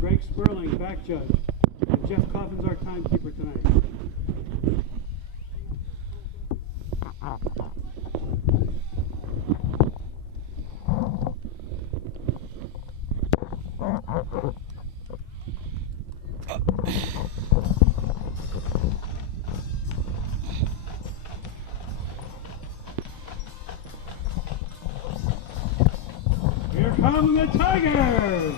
Greg Sperling, back judge. And Jeff Coffin's our timekeeper tonight. Here come the Tigers!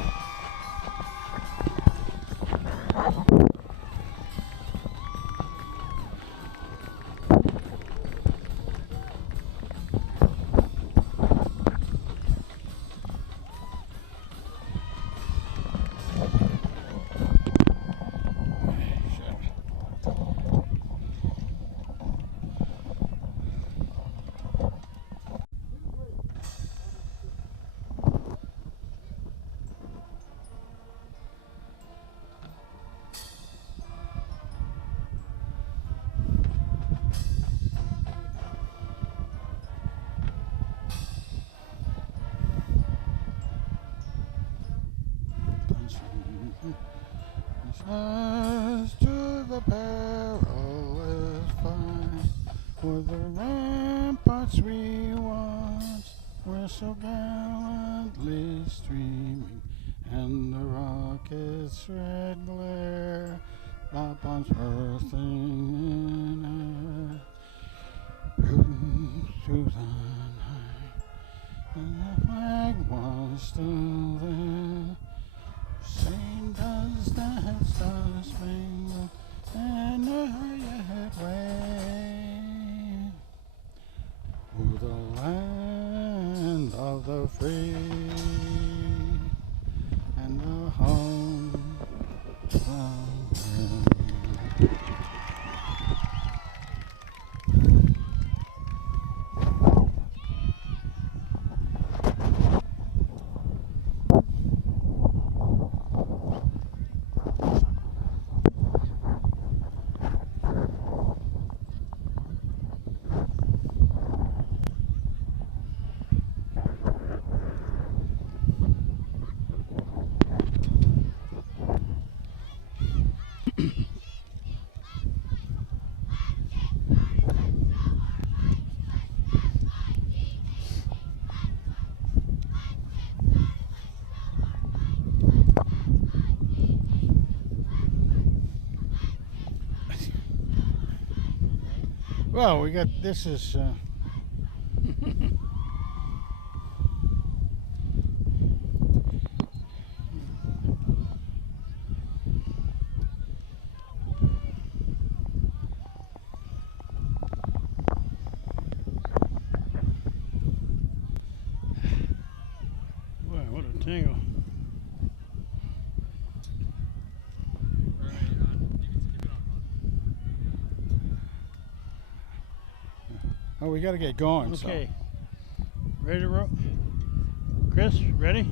As to the perilous fight, for the ramparts we once were so gallantly streaming, and the rocket's red glare, the bombs bursting in air, through the night, and the flag was still there. Same does that star-spangled banner yet wave, o'er the land of the free and the home of the Well, we got, this is, Boy, what a tangle. oh, we got to get going. Okay. Ready to roll? Chris, ready?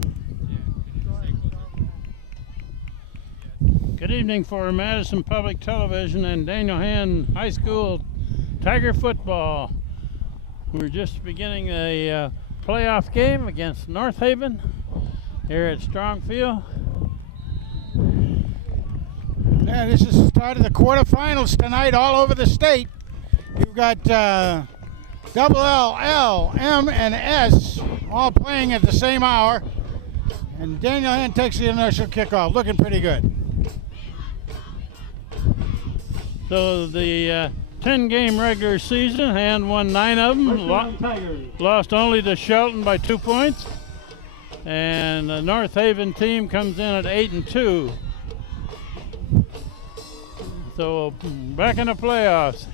Good evening for Madison Public Television and Daniel Hand High School Tiger football. We're just beginning a playoff game against North Haven here at Strong Field. Yeah, this is the start of the quarterfinals tonight all over the state. You've got Double L, L, M, and S all playing at the same hour. And Daniel Hand takes the initial kickoff, looking pretty good. So the 10-game regular season, Hand won 9 of them. Lost only to Shelton by 2 points. And the North Haven team comes in at 8-2. So back in the playoffs.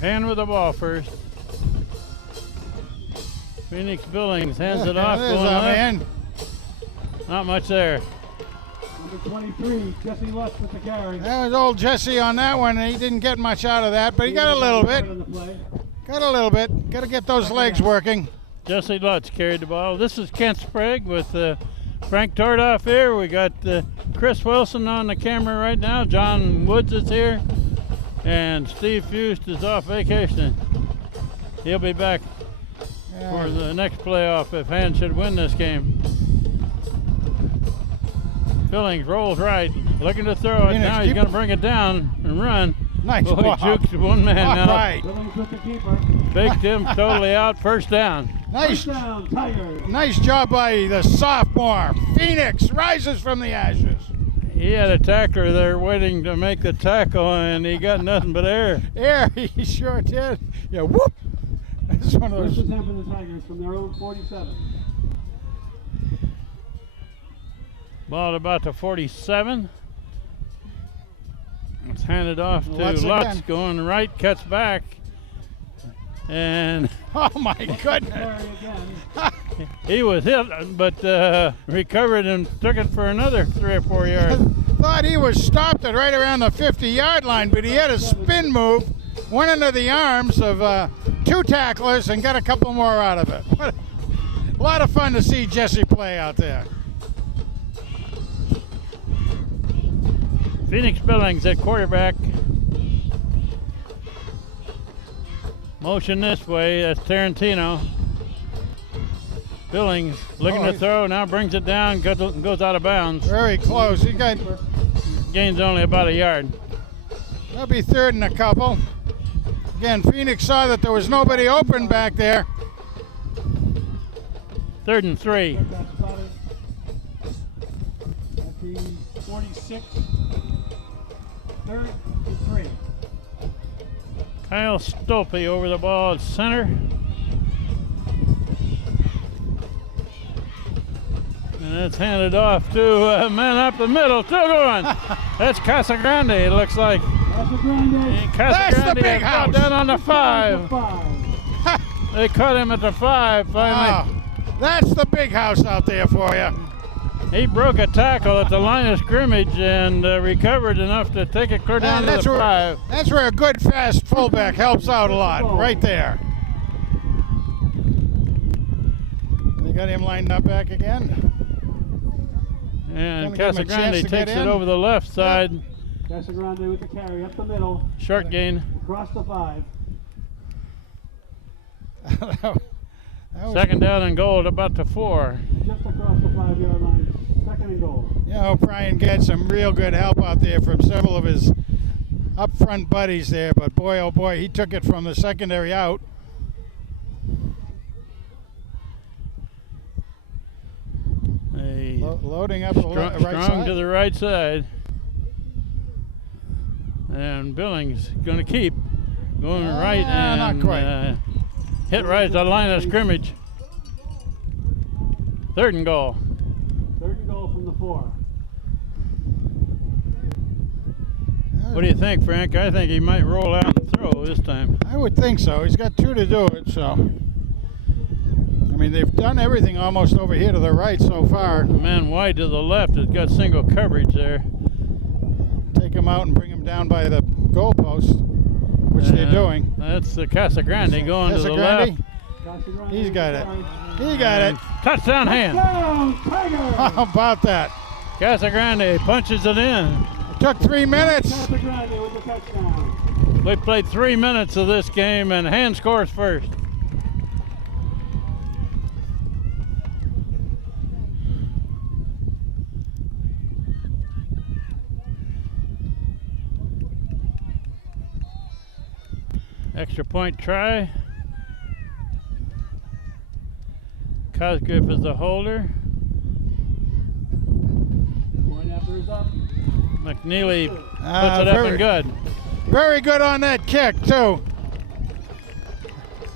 Hand with the ball first. Phoenix Billings hands it off. There's Going our left. man. Not much there. Number 23, Jesse Lutz with the carry. That was old Jesse on that one, and he didn't get much out of that, but he got a little bit. Got a little bit. Got to get those legs working. Jesse Lutz carried the ball. This is Kent Sprague with Frank Tordoff here. We got Chris Wilson on the camera right now. John Woods is here. And Steve Fust is off vacation. He'll be back for the next playoff if Hand should win this game. Billings rolls right, looking to throw it. Phoenix Now he's keep- going to bring it down and run. Nice Boy, he ball. jukes one man All now. right. Billings with the keeper. Faked him totally out. First down. Nice, First down, Tigers. nice job by the sophomore. Phoenix rises from the ashes. He had a tackler there waiting to make the tackle, and he got nothing but air. Yeah, he sure did. Yeah, whoop. That's one of First those. and 10 for the Tigers from their own 47. Ball about to 47. It's handed off to Lutz Lutz, again. going right, cuts back, and Oh my goodness. Carry again. he was hit, but recovered and took it for another 3 or 4 yards. Thought he was stopped at right around the 50-yard line, but he had a spin move, went into the arms of 2 tacklers and got a couple more out of it. A lot of fun to see Jesse play out there. Phoenix Billings at quarterback. Motion this way, that's Tarantino. Billings looking to throw, now brings it down, goes out of bounds. Very close. He got, Gains only about a yard. that'll be 3rd and a couple. Again, Phoenix saw that there was nobody open back there. 3rd and 3. That spotted at the 46. 3rd and 3. Kyle Stolpe over the ball at center. And it's handed off to a man up the middle, still going. That's Casagrande, it looks like. Casagrande. That's the big Casagrande house. down on the The 5. 5. They cut him at the 5 finally. Oh, that's the big house out there for you. He broke a tackle at the line of scrimmage and recovered enough to take it clear down to the 5. That's where a good fast fullback helps out a lot, right there. They got him lined up back again. And Gonna give him a chance Casagrande to get takes it in. over the left side. Casagrande with the carry up the middle. Short gain. Across the 5. That was- 2nd down and goal at about the 4. Just across the 5-yard line. 2nd and goal. You know, Brian got some real good help out there from several of his up front buddies there, but boy, oh boy, he took it from the secondary out. Loading up the right Strong side. to the right side. And Billings going to keep going right not and quite. hit right at the line of scrimmage. 3rd and goal. 3rd and goal from the 4. What do you think, Frank? I think he might roll out and throw this time. I would think so. He's got 2 to do it, so. I mean, they've done everything almost over here to the right so far. The man wide to the left has got single coverage there. Take him out and bring him down by the goalpost, which they're doing. That's the Casagrande going to the left. Casagrande, Casagrande he's got it. carry. He got it. Touchdown hand. Down, Tigers! How about that? Casagrande punches it in. It took 3 minutes. Casagrande with the touchdown. We played 3 minutes of this game, and Hand scores first. Extra point try. Cosgrove is the holder. Point after is up. McNeely puts Ah, it up very- and good. Very good on that kick, too.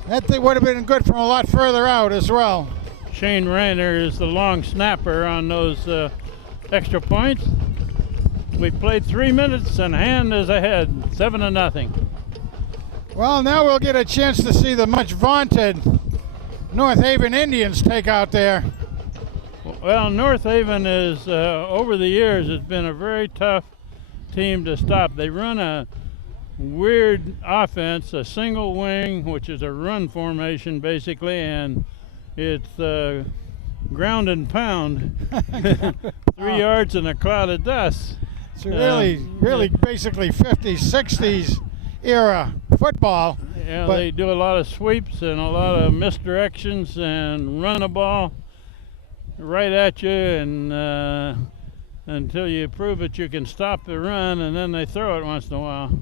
That thing would have been good from a lot further out as well. Shane Rayner is the long snapper on those extra points. We played 3 minutes and Hand is ahead, 7-0. Well, now we'll get a chance to see the much vaunted North Haven Indians take out there. Well, North Haven is, over the years, has been a very tough team to stop. They run a weird offense, a single wing, which is a run formation basically, and it's ground and pound. 3 yards in a cloud of dust. It's really basically 50s, 60s era football. Yeah, But- they do a lot of sweeps and a lot of misdirections and run the ball right at you, and until you prove that you can stop the run, and then they throw it once in a while.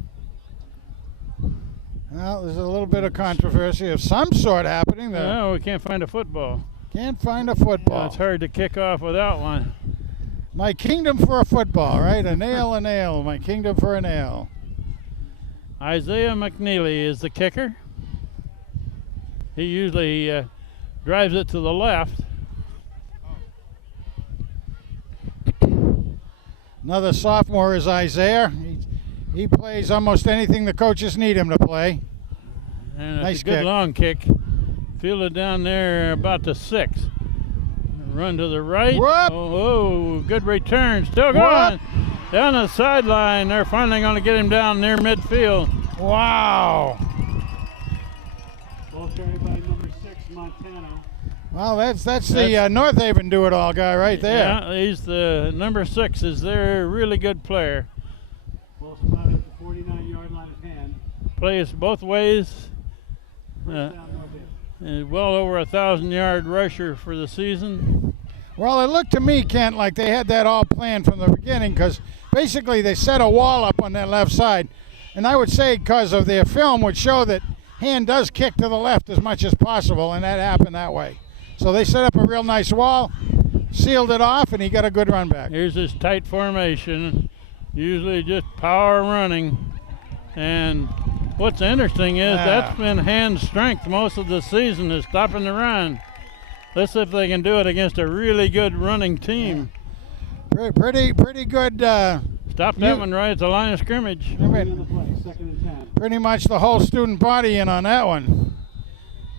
Well, there's a little bit of controversy of some sort happening there. No, we can't find a football. Can't find a football. Well, it's hard to kick off without one. My kingdom for a football, right? A nail, a nail. My kingdom for a nail. Isaiah McNeely is the kicker. He usually drives it to the left. Another sophomore is Isaiah. He plays almost anything the coaches need him to play. And Nice it's a good kick. long kick. Fielded down there about the 6. Run to the right. Whoop. Oh, good return. Still going. Down the sideline. They're finally going to get him down near midfield. Wow. Ball carried by number 6, Montano. Well, that's the North Haven do-it-all guy right there. Yeah, he's the number 6 is their really good player. Ball spotted at the 49-yard line of hand. Plays both ways. First down, North Haven. Well over 1,000-yard rusher for the season. Well, it looked to me, Kent, like they had that all planned from the beginning because basically they set a wall up on that left side. And I would say because of their film would show that hand does kick to the left as much as possible, and that happened that way. So they set up a real nice wall, sealed it off, and he got a good run back. Here's this tight formation, usually just power running. And what's interesting is that's been Hand's strength most of the season is stopping the run. Let's see if they can do it against a really good running team. Pretty good. Stop that one right at the line of scrimmage. I On mean, the play, 2nd and 10. pretty much the whole student body in on that one.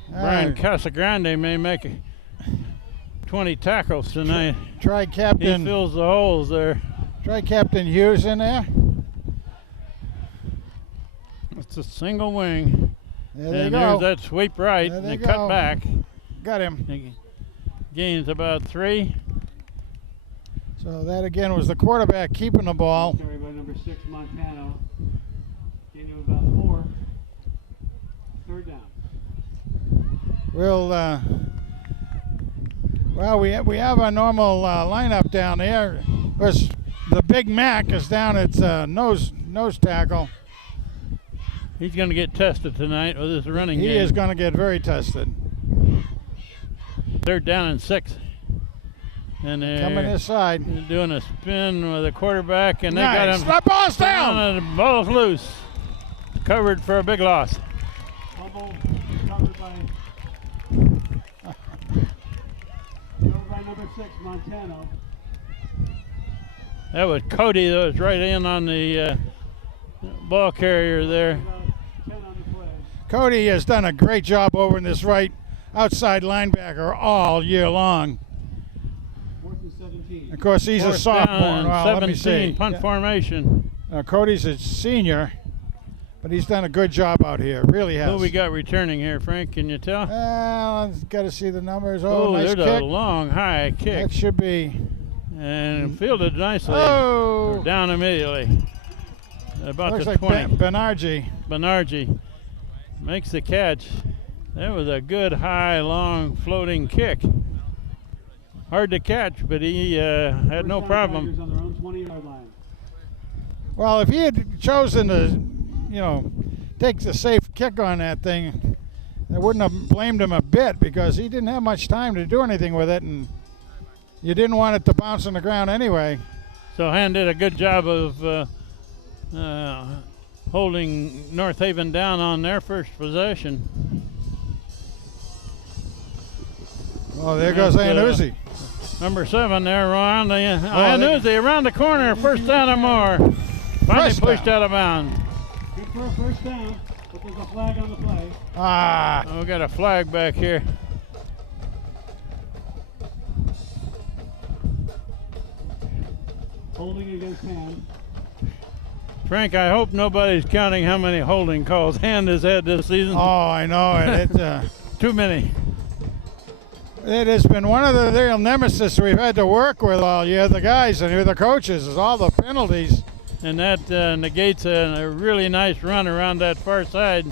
Brian Casagrande may make 20 tackles tonight. Try He Captain. fills the holes there. Try Captain Hughes in there. It's a single wing. There they And go. here's that sweep right There and they the cut go. back. Got him. He gains about 3. So that again was the quarterback keeping the ball. Carried by number 6, Montano. Gain of about 4. 3rd down. We'll well, we have our normal lineup down there. Of course, the Big Mac is down at nose tackle. He's going to get tested tonight with his running He game. is going to get very tested. 3rd down and 6. And Coming they're this side. doing a spin with the quarterback, and they Nice. got him That ball's down. and the ball's loose. Covered for a big loss. Fumble covered by number 6, Montano. That was Cody that was right in on the ball carrier there. About 10 on the play. Cody has done a great job over in this right outside linebacker all year long. 4th and 17. Of course, he's a 4th sophomore. down, Well, let me 17, see. punt formation. Cody's a senior, but he's done a good job out here. Really has. Who we got returning here, Frank? Can you tell? I've got to see the numbers. Oh, nice there's kick. a long, high kick. That should be. And fielded nicely. Oh! Down immediately. About Looks the like 20. Benarji. Bernardi makes the catch. That was a good, high, long, floating kick. Hard to catch, but he had no First down, problem. Tigers on their own 20-yard line. Well, if he had chosen to, take the safe kick on that thing, I wouldn't have blamed him a bit because he didn't have much time to do anything with it, and you didn't want it to bounce on the ground anyway. So Hand did a good job of holding North Haven down on their first possession. Oh, there goes That's, Iannuzzi. Number 7 there around the Iannuzzi around the corner, first down or more. Finally First pushed down. out of bounds. Good for a first down, but there's a flag on the play. Oh, we got a flag back here. Holding against Hand. Frank, I hope nobody's counting how many holding calls Hand has had this season. Oh, I know it. Too many. It has been one of the real nemesis we've had to work with all year, the guys and the coaches, is all the penalties. And that negates a really nice run around that far side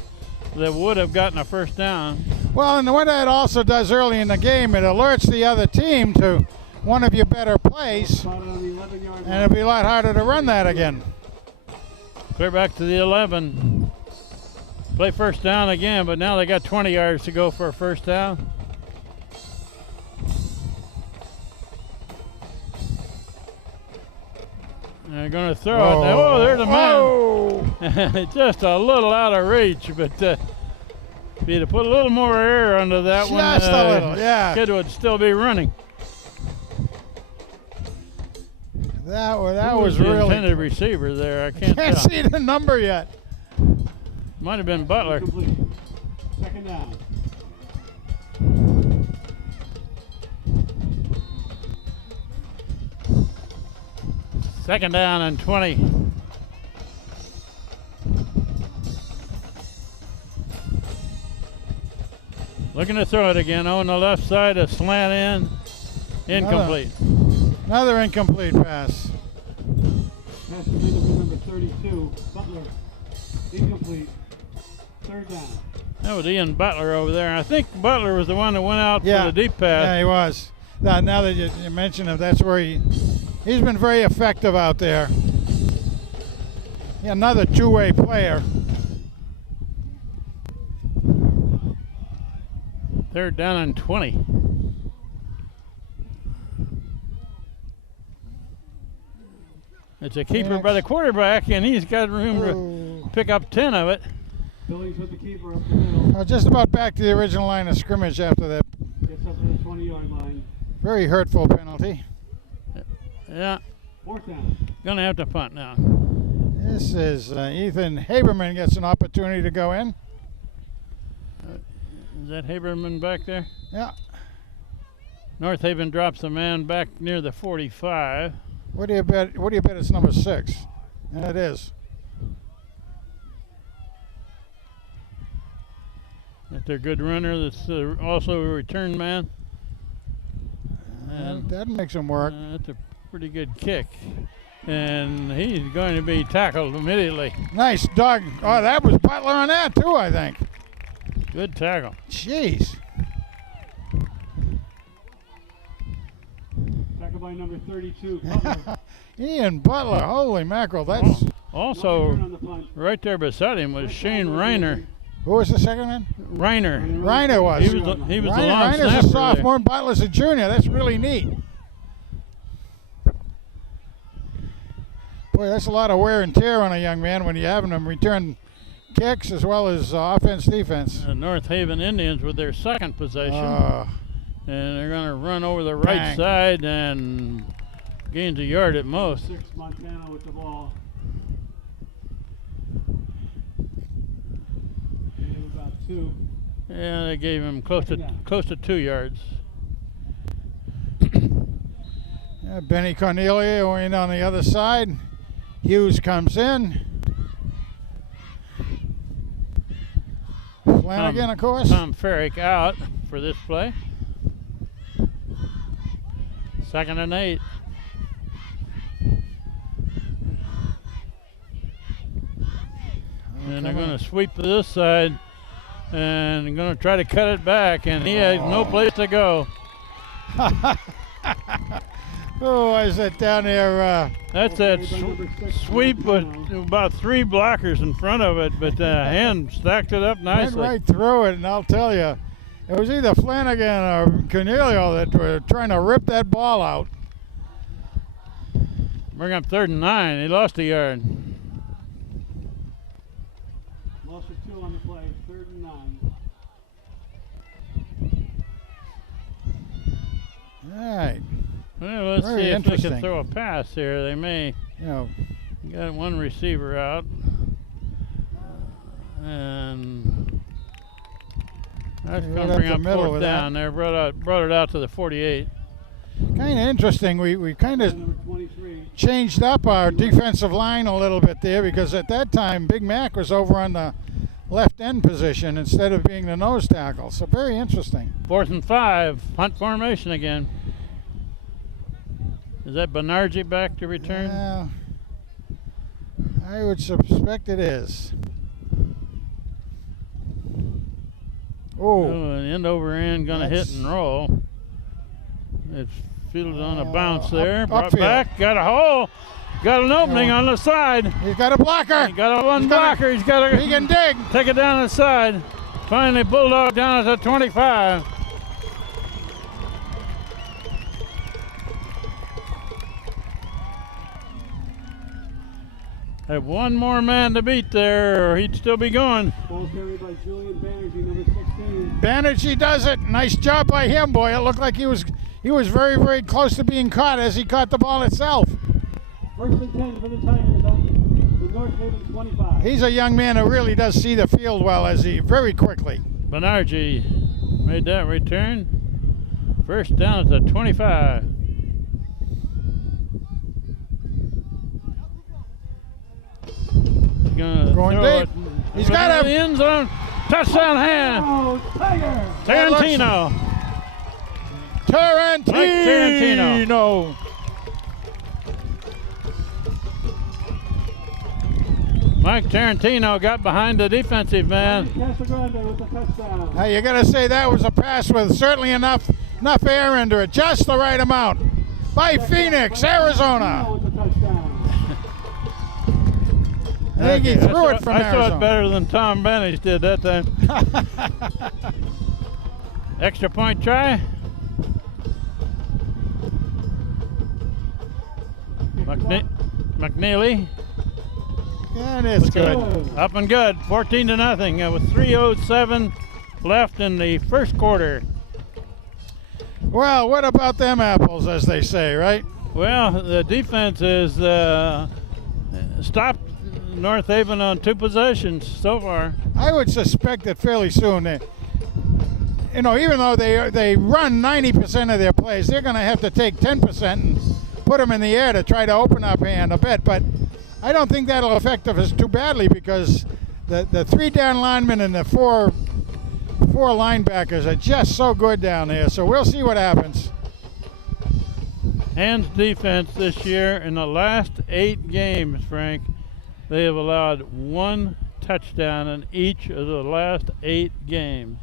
that would have gotten a first down. Well, and what that also does early in the game, it alerts the other team to one of your better plays, Spot on the 11-yard and line. it'll be a lot harder to run that again. Clear back to the 11. Play first down again, but now they got 20 yards to go for a first down. They're going to throw it. Oh, there's a man. Just a little out of reach, but if you'd have put a little more air under that one, Just a little, yeah. Kid would still be running. That Who was the really. intended receiver there. I can't Can't tell. see the number yet. Might have been Butler. Complete. Second down. Second down and 20. Looking to throw it again. On the left side, a slant in. Incomplete. Another incomplete pass. Pass is made to number 32, Butler. Incomplete. Third down. That was Ian Butler over there. I think Butler was the one that went out Yeah. for the deep pass. Yeah, he was. Now that you mention him, that's where he's been very effective out there. Yeah, another two-way player. Third down and 20. It's a keeper by the quarterback, and he's got room to pick up 10 of it. Billings with the keeper up the middle. Just about back to the original line of scrimmage after that Gets up to the 20-yard line. very hurtful penalty. Yeah, Fourth down. gonna have to punt now. This is Ethan Haberman gets an opportunity to go in. Is that Haberman back there? Yeah. North Haven drops a man back near the 45. What do you bet? What do you bet? It's number 6, and it is. That's their good runner. That's also a return man. And That makes him work. that's a pretty good kick. And he's going to be tackled immediately. Nice dog. Oh, that was Butler on that too, I think. Good tackle. Jeez. Tackled by number 32, Butler. Ian Butler. Holy mackerel. That's Also, On the punt. right there beside him was Shane Reiner. who was the second man? Reiner. Reiner was. He was the long Reiner's snapper a there. sophomore and Butler's a junior. That's really neat. Boy, that's a lot of wear and tear on a young man when you're having him return kicks as well as offense, defense. The North Haven Indians with their second possession. And they're going to run over the right Bang. side and gains a yard at most. 6, Montana with the ball. Gain of about 2. Yeah, they gave him close to 2 yards. Yeah, Benny Cornelia in on the other side. Hughes comes in. Flanagan, of course. Tom Ferrick out for this play. 2nd and 8. And they're going to sweep to this side and they're going to try to cut it back, and he has no place to go. Oh, I said down there. That's that sweep with about 3 blockers in front of it, but hand stacked it up Went nicely. right through it, and I'll tell you, it was either Flanagan or Cornelio that were trying to rip that ball out. Bring up 3rd and 9. He lost a yard. Loss of 2 on the play, 3rd and 9. All right. Well, let's Very see if they interesting. can throw a pass here. They may. You know, Got one receiver out. And that's Right going up to bring the up middle 4th with down. They brought it out to the 48. kind of interesting. We kind of Number 23. changed up our defensive line a little bit there because at that time Big Mac was over on the left end position instead of being the nose tackle. So very interesting. 4th and 5. Punt formation again. Is that Bernardi back to return? I would suspect it is. Oh, An end over end, going to hit That's- and roll. It's Fielded on a bounce there. Up, Brought upfield. back. Got a hole. Got an opening on the side. He's got a blocker. He got a one blocker. He's got to He can dig. take it down the side. Finally, Bulldog down at the 25. Have one more man to beat there, or he'd still be going. Ball carried by Julian Banerjee, number 16. Banerjee does it. Nice job by him, boy. It looked like he was very, very close to being caught as he caught the ball itself. First and 10 for the Tigers on the North Haven 25. He's a young man who really does see the field well very quickly. Banerjee made that return. First down at the 25. Going deep. He's got the him. end zone. Touchdown hand. Oh, Tiger! Tarantino. Tarantino. Tarantino. Mike Tarantino got behind the defensive man. Casagrande with the touchdown. Now you got to say that was a pass with certainly enough air under it, just the right amount. By Phoenix, Arizona. With the touchdown. I think he threw it from I Arizona. saw it better than Tom Benish did that time. Extra point try. McNeely. That is good. Up and good. 14-0 with 3:07 left in the first quarter. Well, what about them apples, as they say, right? Well, the defense has stopped North Haven on 2 possessions so far. I would suspect that fairly soon, even though they run 90% of their plays, they're going to have to take 10% and put them in the air to try to open up hand a bit. But I don't think that'll affect us too badly because the 3 down linemen and the four linebackers are just so good down there. So we'll see what happens. Hand's defense this year in the last 8 games, Frank, they have allowed 1 touchdown in each of the last 8 games.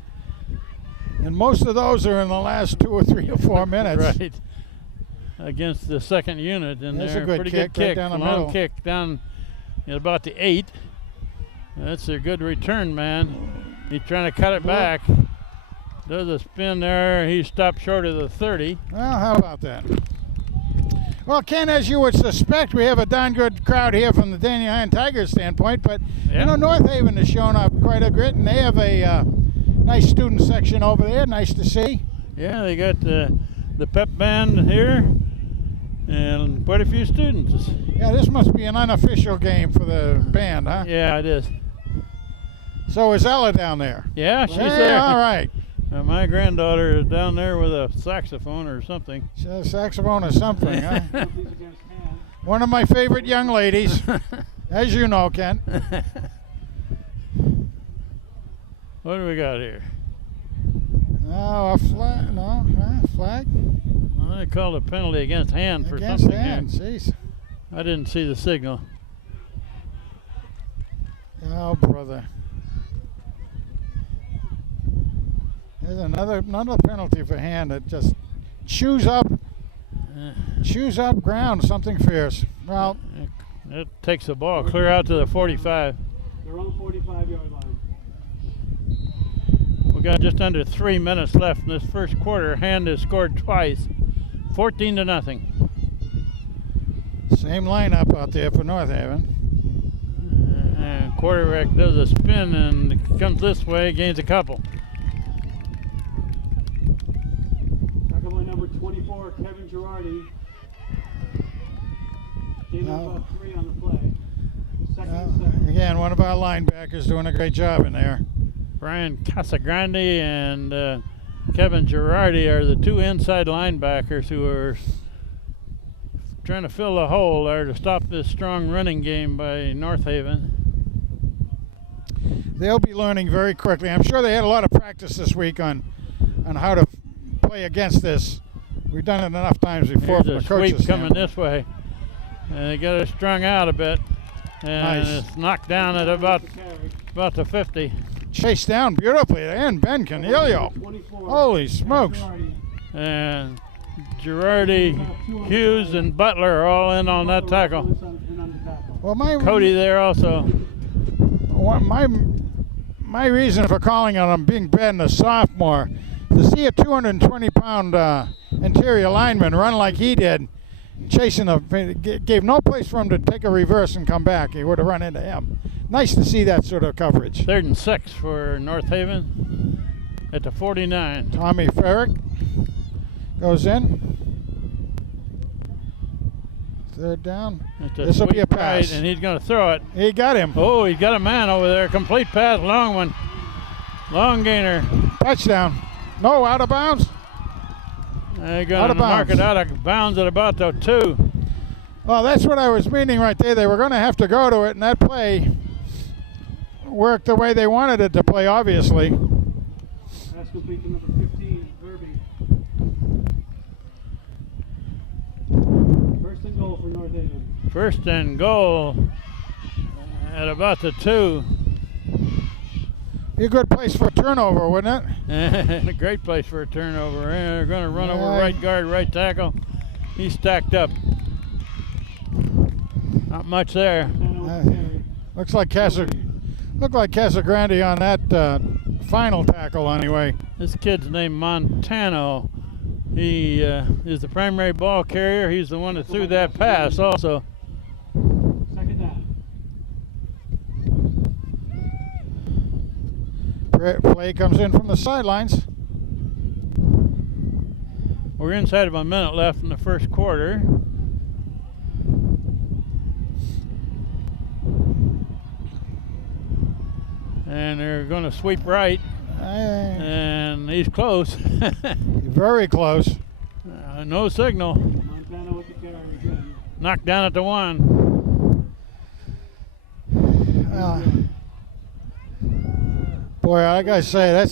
And most of those are in the last 2 or 3 or 4 minutes. Right. Against the second unit in There's there. a good Pretty kick good kick. right down the Long middle. kick down at about the 8. That's a good return, man. He's trying to cut it back. Does a spin there. He stopped short of the 30. Well, how about that? Well, Ken, as you would suspect, we have a darn good crowd here from the Dandelion Tigers standpoint, but North Haven has shown up quite a bit, and they have a nice student section over there. Nice to see. Yeah, they got the pep band here and quite a few students. Yeah, this must be an unofficial game for the band, huh? Yeah, it is. So is Ella down there? Yeah, she's Hey, there. all right. My granddaughter is down there with a saxophone or something. Saxophone or something, huh? Penalties against Hand. One of my favorite young ladies, as you know, Ken. What do we got here? Oh, a flag? No, flag? Well, they called a penalty against Hand for Against something Hand, here. jeez. I didn't see the signal. Oh, brother. There's another penalty for Hand that just chews up ground, something fierce. Well, It takes the ball clear out to the 45. Their own 45-yard line. We got just under 3 minutes left in this first quarter. Hand has scored twice, 14-0. same lineup out there for North Haven. And quarterback does a spin and comes this way, gains a couple. Tackle by number 24, Kevin Girardi. Gain of about 3 on the play. Second and 7. Again, one of our linebackers doing a great job in there. Brian Casagrande and Kevin Girardi are the 2 inside linebackers who are trying to fill the hole there to stop this strong running game by North Haven. They'll be learning very quickly. I'm sure they had a lot of practice this week on how to play against this. We've done it enough times before Here's from a the sweep coaches' coming standpoint. this way. And they got it strung out a bit. And Nice. it's knocked down at about the 50. Chased down beautifully, and Ben Canelio. 24. Holy smokes. Girardi. And Girardi, Hughes, and Butler are all in on that tackle. Well, Cody there also. my reason for calling on him being Ben, a sophomore, to see a 220-pound interior lineman run like he did, chasing gave no place for him to take a reverse and come back. He would have run into him. Nice to see that sort of coverage. 3rd and 6 for North Haven at the 49. Tommy Ferrick goes in. 3rd down. This will be a pass. Right, and he's going to throw it. He got him. Oh, he's got a man over there. Complete pass, long one. Long gainer. Touchdown. No, out of bounds. They're going to mark it out of bounds at about the 2. Well, that's what I was meaning right there. They were going to have to go to it, and that play worked the way they wanted it to play, obviously. That's complete to number 15, Irby. 1st and goal for North Haven. 1st and goal at about the 2. Be a good place for a turnover, wouldn't it? A great place for a turnover. They're going to run over right guard, right tackle. He's stacked up. Not much there. Looks like Casagrande on that final tackle anyway. This kid's named Montano. He is the primary ball carrier. He's the one that threw that pass also. 2nd down. Play comes in from the sidelines. We're inside of a minute left in the 1st quarter. And they're going to sweep right. And he's close. Very close. No signal. Montana with the carry again. Knocked down at the 1. Boy, I gotta say,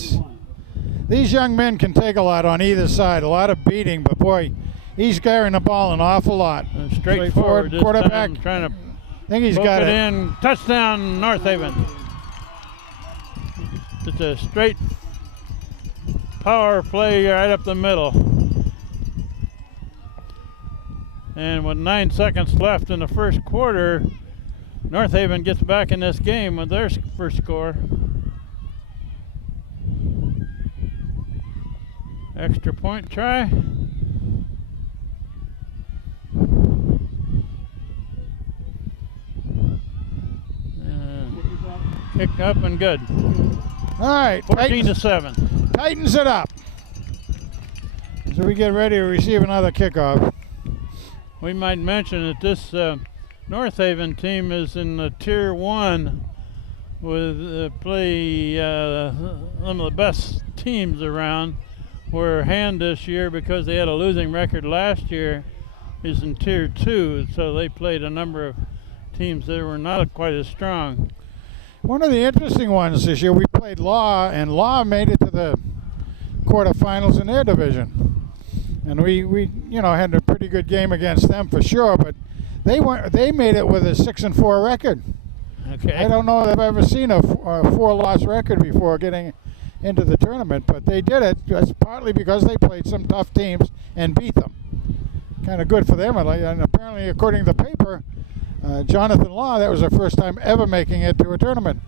these young men can take a lot on either side, a lot of beating, but boy, he's carrying the ball an awful lot. Straightforward quarterback. Trying to I think he's got it. in. Touchdown, North Haven. It's a straight power play right up the middle. And with 9 seconds left in the 1st quarter, North Haven gets back in this game with their first score. Extra point try. Kicked up and good. All right, 14-7. Tightens it up. So we get ready to receive another kickoff. We might mention that this North Haven team is in the Tier 1 with play one of the best teams around, where Hand this year, because they had a losing record last year, is in Tier 2, so they played a number of teams that were not quite as strong. One of the interesting ones this year, we played Law, and Law made it to the quarterfinals in their division. And we had a pretty good game against them for sure, but they made it with a 6-4 record. Okay. I don't know if I've ever seen a 4-loss record before getting into the tournament, but they did it just partly because they played some tough teams and beat them. Kind of good for them, and apparently, according to the paper, Jonathan Law, that was their first time ever making it to a tournament.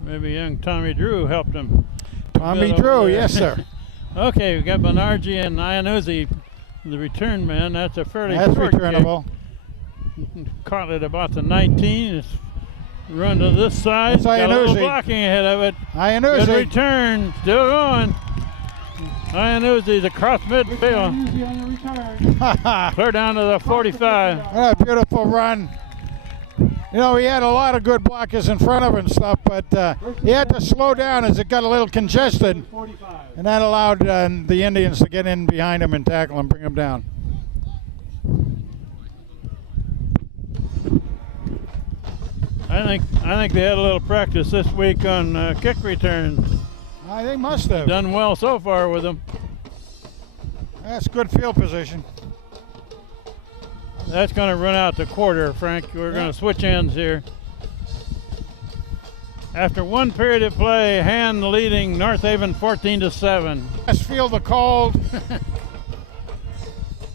Maybe young Tommy Drew helped him. Tommy Drew, yes, sir. Okay, we got Benarji and Iannuzzi, the return man. That's a fairly short returnable. Kick. Caught it about the 19. It's run to this side. That's got a little Iannuzzi. blocking ahead of it. Iannuzzi. Good return. Still going. Iannuzzi's across midfield. Iannuzzi on the return. Clear down to the 45. What a beautiful run. You know, he had a lot of good blockers in front of him and stuff, but he had to slow down as it got a little congested. 45. And that allowed the Indians to get in behind him and tackle him, bring him down. I think they had a little practice this week on kick returns. They must have. Done well so far with them. That's good field position. That's going to run out the quarter, Frank. We're going to switch ends here. After one period of play, Hand leading North Haven 14-7. Let's feel the cold.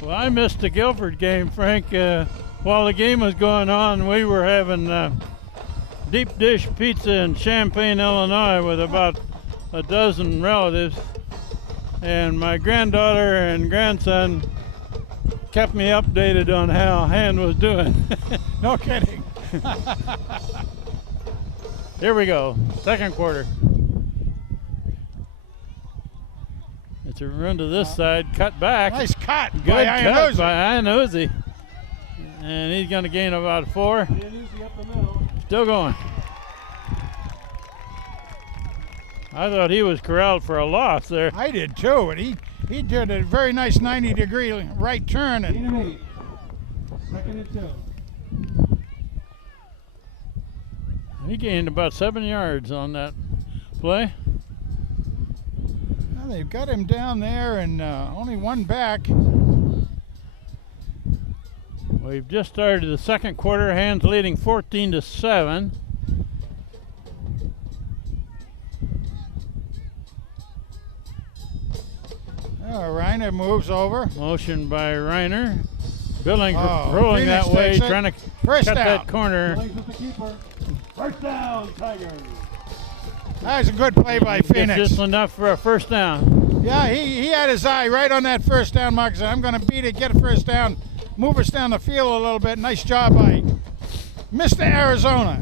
Well, I missed the Guilford game, Frank. While the game was going on, we were having deep dish pizza in Champaign, Illinois with about a dozen relatives. And my granddaughter and grandson kept me updated on how Hand was doing. No kidding. Here we go, second quarter. It's a run to this side, cut back. Nice cut. Good by cut Iannuzzi. by Iannuzzi. And he's going to gain about 4. Iannuzzi up the middle. Still going. I thought he was corralled for a loss there. I did too, and he did a very nice 90-degree right turn. 8 And of 8. Second and 2. He gained about 7 yards on that play. well, they've got him down there and only one back. We've just started the second quarter. Hands leading 14-7. Reiner moves over. Motion by Reiner. Billings Oh, rolling Phoenix that way, takes it. trying to First cut down. that corner. Billings with the keeper. First down, Tigers. That was a good play by Gets Phoenix. just enough for a first down. Yeah, he had his eye right on that first down mark. Said, I'm going to beat it, get a first down, move us down the field a little bit. Nice job by Mr. Arizona.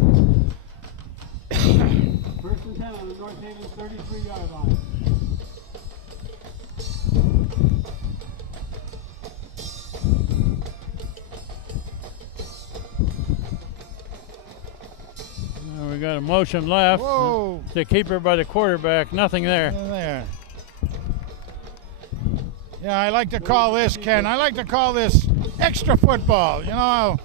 First and 10 on the North Haven 33-yard line. We got a motion left. Whoa. The keeper by the quarterback. Nothing there. There. Yeah, I like to call this, Ken, I like to call this extra football. You know how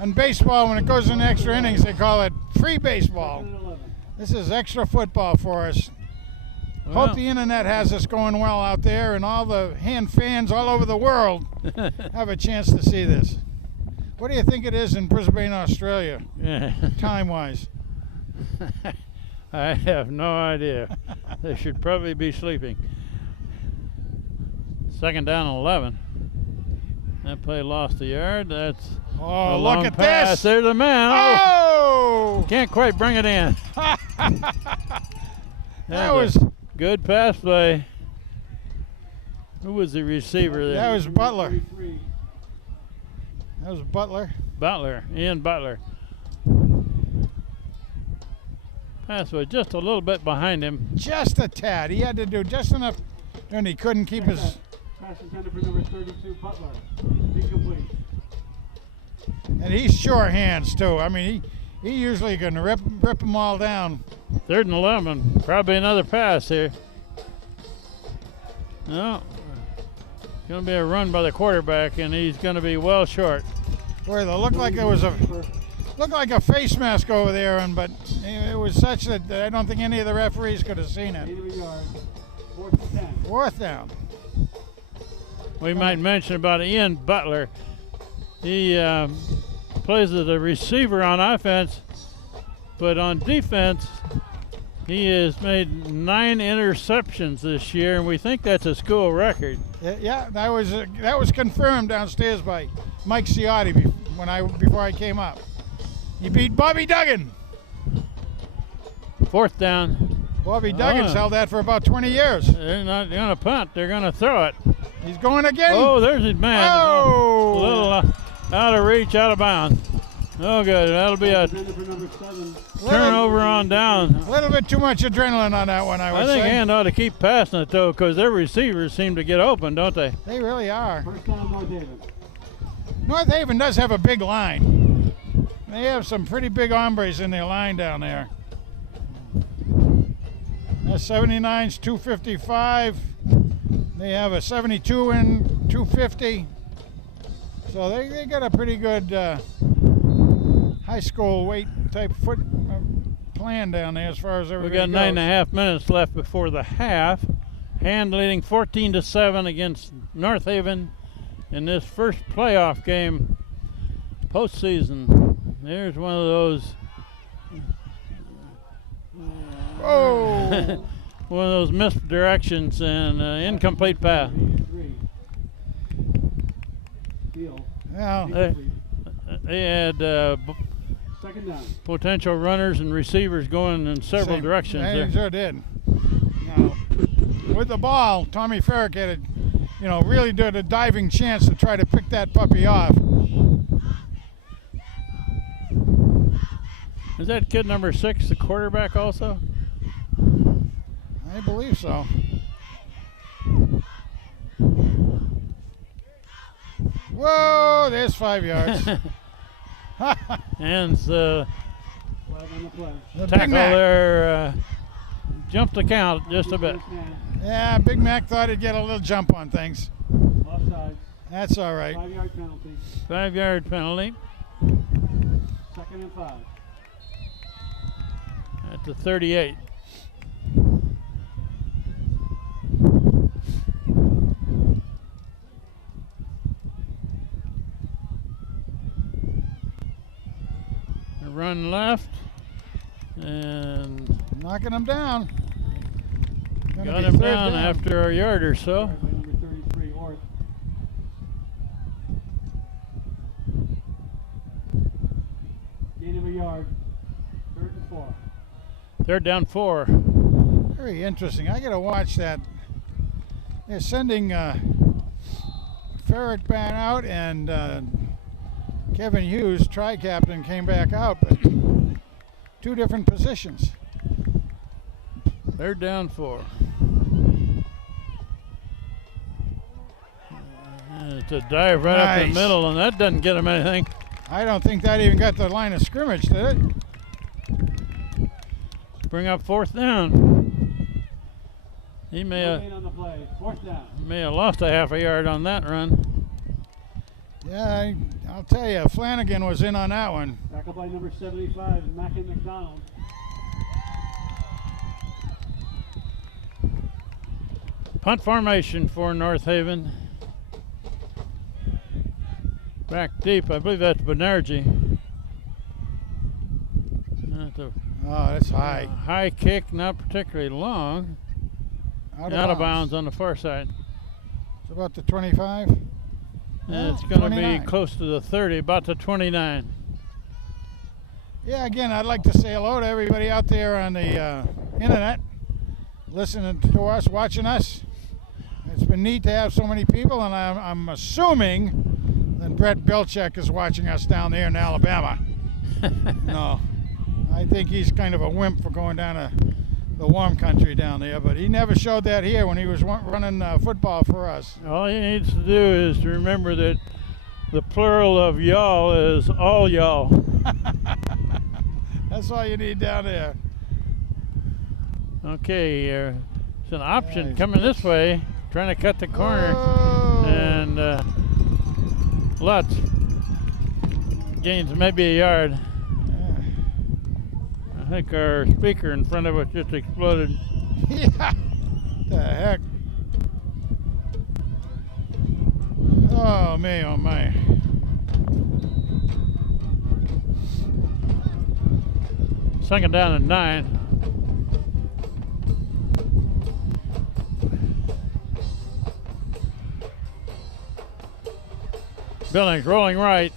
in baseball, when it goes into extra innings, they call it free baseball. Second and 11. This is extra football for us. Well, Hope the internet has us going well out there, and all the Hand fans all over the world have a chance to see this. What do you think it is in Brisbane, Australia, time-wise? I have no idea. They should probably be sleeping. Second down and 11. That play lost a yard. That's Oh, a look long at pass. this! There's a man. Oh! Can't quite bring it in. That was good pass play. Who was the receiver there? that was Butler. 33. That was Butler. Butler, Ian Butler. Pass was just a little bit behind him. Just a tad. He had to do just enough, and he couldn't keep his. Pass intended for number 32, Butler. Incomplete. And he's sure hands too. I mean, he usually can rip them all down. Third and 11. Probably another pass here. No. Going to be a run by the quarterback, and he's going to be well short. Where it looked like there was a face mask over there, but it was such that I don't think any of the referees could have seen 8 it. of a yard. Fourth and 10. Fourth down. We might mention about Ian Butler. He plays as a receiver on offense, but on defense, he has made 9 interceptions this year, and we think that's a school record. Yeah, that was confirmed downstairs by Mike Ciotti before I came up. He beat Bobby Duggan. Fourth down. Bobby Duggan's held that for about 20 years. They're not going to punt. They're going to throw it. He's going again. Oh, there's his man. Oh! A little out of reach, out of bounds. Oh, good. That'll be a Intended for number 7. turnover on down. A little bit too much adrenaline on that one, I would I think say. Hand ought to keep passing it, though, because their receivers seem to get open, don't they? They really are. First down, North Haven. North Haven does have a big line. They have some pretty big hombres in their line down there. That 79's 255. They have a 72 and 250. So they got a pretty good high school weight type foot plan down there as far as We everybody got goes. 9.5 minutes left before the half. Hand leading 14-7 against North Haven in this first playoff game postseason. There's one of those Oh! One of those misdirections and incomplete pass. 3. Steal. Well, They had Second down. potential runners and receivers going in several same. directions They there. sure did. Now, with the ball, Tommy Farrick had really did a diving chance to try to pick that puppy off. Is that kid number 6 the quarterback also? I believe so. Whoa, there's 5 yards. And the Flag on the play. The Big tackle Mac. there jumped the count just a bit. First man. Yeah, Big Mac thought he'd get a little jump on things. Offsides. That's all right. 5-yard penalty. 5-yard penalty 2nd and 5. at the 38. A run left and Knocking him down. Gonna got be him third down after a yard or so. By number 33, Orth. Gain of a yard. 3rd and 4. Third down 4. Very interesting. I gotta watch that. They're sending Ferret back out, and Kevin Hughes, tri-captain, came back out, but 2 different positions. Third down 4. It's a dive right up the Nice. middle, and that doesn't get him anything. I don't think that even got the line of scrimmage, did it? Bring up 4th down. He may No have gain on the play. 4th down. lost a half a yard on that run. Yeah, I'll tell you, Flanagan was in on that one. Tackled by number 75, Mackin McDonald. Punt formation for North Haven. Back deep, I believe that's Banerjee. That's a Oh, that's high. high kick, not particularly long. Out of bounds on the far side. It's about the 25. And it's going to be 29. close to the 30, about the 29. Yeah, again, I'd like to say hello to everybody out there on the internet, listening to us, watching us. It's been neat to have so many people, and I'm assuming that Brett Bilchek is watching us down there in Alabama. No, I think he's kind of a wimp for going down to the warm country down there, but he never showed that here when he was running football for us. All he needs to do is to remember that the plural of y'all is all y'all. That's all you need down there. Okay, it's an option Nice. coming this way, trying to cut the corner, Oh. and Lutz gains maybe a yard. I think our speaker in front of us just exploded. Yeah. The heck. Oh, me, oh, my. Second down and 9. Billings rolling right,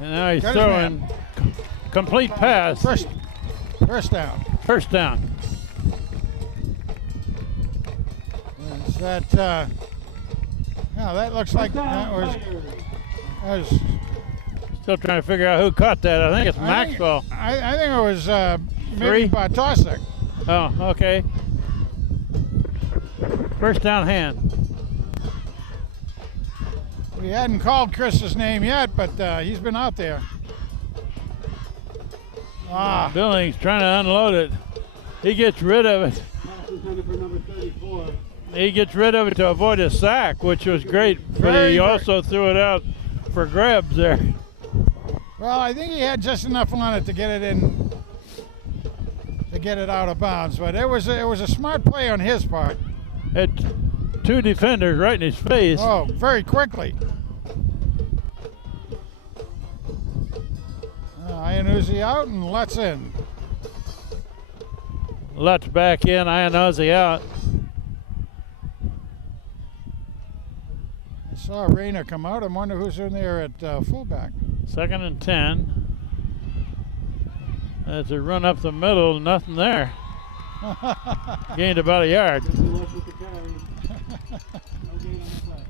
and now he's Got his throwing complete pass. First down. First down. Is that, no, that looks like that was, Still trying to figure out who caught that. I think it's I think- Maxwell. I think it was Three? maybe Bartosik. Oh, okay. First down hand. We hadn't called Chris's name yet, but he's been out there. Ah, Billings trying to unload it. He gets rid of it. Pass intended for number 34. He gets rid of it to avoid a sack, which was great, but Very he good. also threw it out for grabs there. well, I think he had just enough on it to get it in, to get it out of bounds. But it was a smart play on his part. Had 2 defenders right in his face. Oh, very quickly. Iannuzzi out and Lutz in. Lutz back in, Iannozzi out. I saw Rayner come out. I wonder who's in there at fullback. 2nd and 10. That's a run up the middle, nothing there. Gained about a yard. Good luck with the carry. No gain on the play.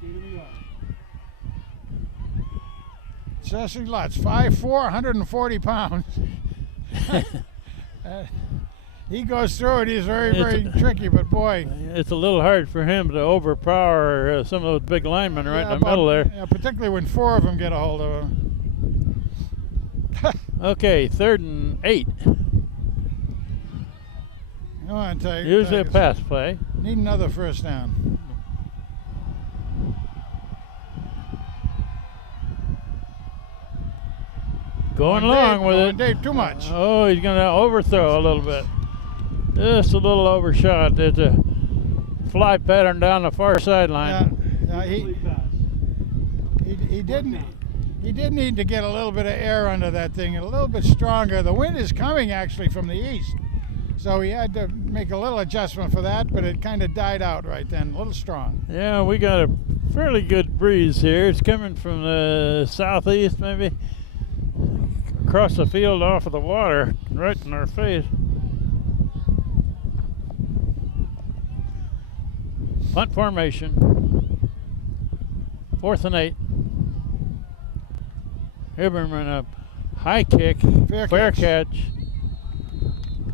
Gain of a yard. Jesse Lutz, 5'4", 140 pounds. He goes through it. He's very tricky, but boy. It's a little hard for him to overpower some of those big linemen right in the middle there. Yeah, particularly when 4 of them get a hold of him. Okay, 3rd and 8. Come on, Tigers. Usually a pass play. Need another first down. Going long with it. Dave, too much. Oh, he's going to overthrow a little bit. Just a little overshot. There's a fly pattern down the far sideline. He didn't. He did need to get a little bit of air under that thing, a little bit stronger. The wind is coming actually from the east, so he had to make a little adjustment for that, but it kind of died out right then, a little strong. Yeah, we got a fairly good breeze here. It's coming from the southeast, maybe across the field off of the water, right in our face. Punt formation. 4th and 8. Hiberman a high kick, fair catch.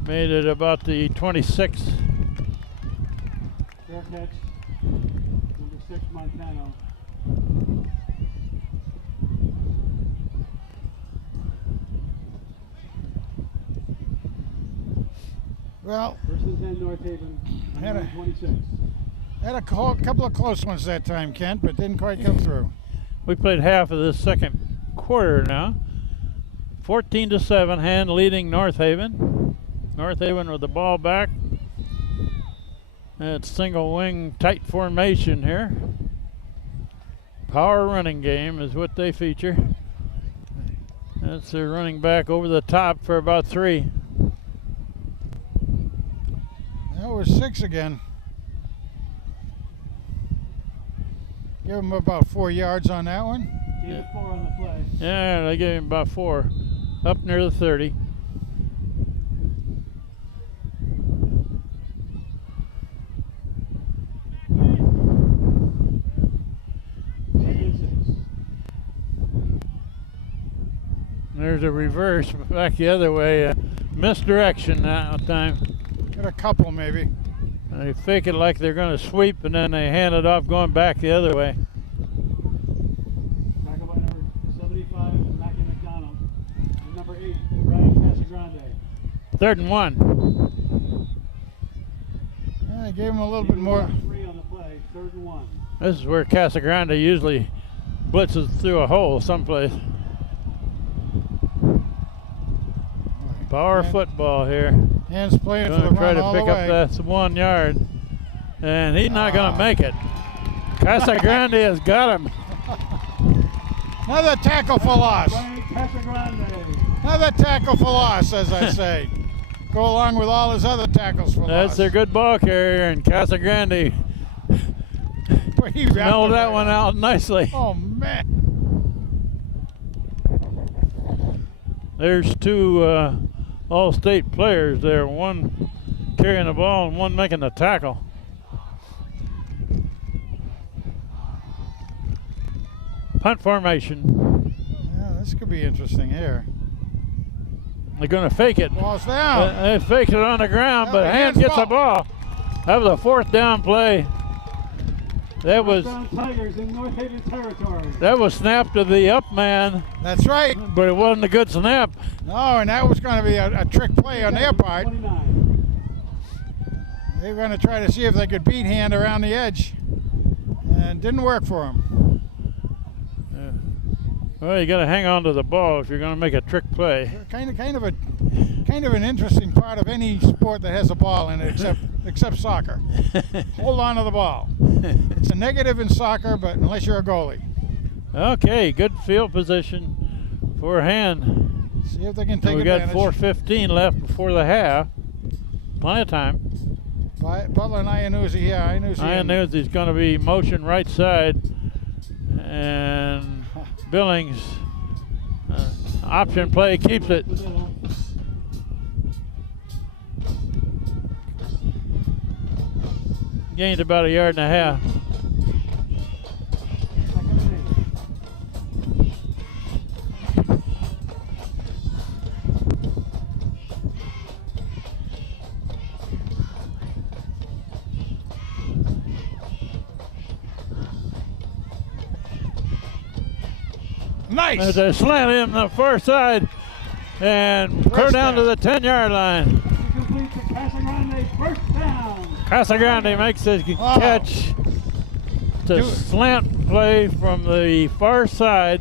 Made it about the 26. Fair catch. Number 6, Montano. Well, 1st and 10, North Haven. Had a- 26. had a couple of close ones that time, Kent, but didn't quite come through. We played half of the second quarter now. 14-7, Hand leading North Haven. North Haven with the ball back. It's single wing tight formation here. Power running game is what they feature. That's their running back over the top for about 3. That was 6 again. Give him about 4 yards on that one. Gain of 4 on the play. Yeah, they gave him about 4. Up near the 30. There's a reverse back the other way. Misdirection that time. Got a couple maybe. They fake it like they're going to sweep, and then they hand it off going back the other way. Tackle by number 75, Mackie McDonald. And number 8, Ryan Casagrande. 3rd and 1. I gave him a little bit more. 3 on the play, 3rd and 1. This is where Casagrande usually blitzes through a hole someplace. Power football here. Hands playing for Going the to try run to all pick the up way. that 1 yard. And he's not going to make it. Casagrande has got him. Another tackle for loss. Ryan Casagrande. Another tackle for loss, as I say. Go along with all his other tackles for loss. That's their good ball carrier, and Casagrande Boy, he wrapped smelled it that right one up. out nicely. Oh, man. There's 2 all-state players there, one carrying the ball and one making the tackle. Punt formation. Yeah, this could be interesting here. They're going to fake it. Ball's down. They faked it on the ground, Yeah, but but Hand hands gets the ball. That was a 4th down play. That was Tigers in North Haven territory. snapped to the up man, That's right. but it wasn't a good snap. No, and that was going to be a trick play on their part. 29. They were going to try to see if they could beat Hand around the edge, and it didn't work for them. Well, you got to hang on to the ball if you're going to make a trick play. Kind of an interesting part of any sport that has a ball in it, except soccer. Hold on to the ball. It's a negative in soccer, but unless you're a goalie. Okay, good field position for Hand. See if they can take We got advantage. 4:15 left before the half. Plenty of time. Butler and Iannuzzi, yeah, Iannuzzi. Iannuzzi's going to be motion right side, and Billings option play keeps it. Gained about a yard and a half. Nice. There's a slant in the far side, and clear down to the 10-yard line. Complete to Casagrande, first down. Casagrande makes the catch. The slant play from the far side.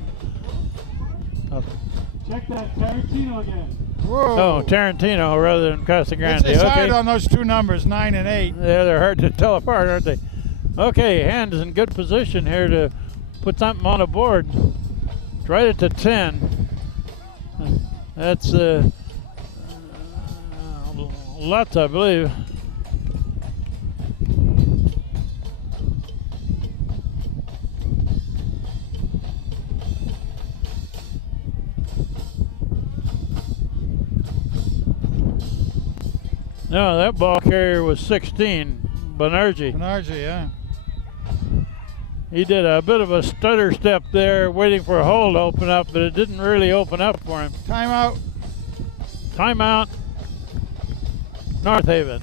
Check that, Tarantino again. Whoa. Oh, Tarantino rather than Casagrande. It's hard Okay. on those two numbers, 9 and 8. Yeah, they're hard to tell apart, aren't they? Okay, Hand is in good position here to put something on the board. It's right at the 10. That's lots, I believe. No, that ball carrier was 16, Banerjee. Banerjee, yeah. He did a bit of a stutter step there, waiting for a hole to open up, but it didn't really open up for him. Timeout. Timeout, North Haven.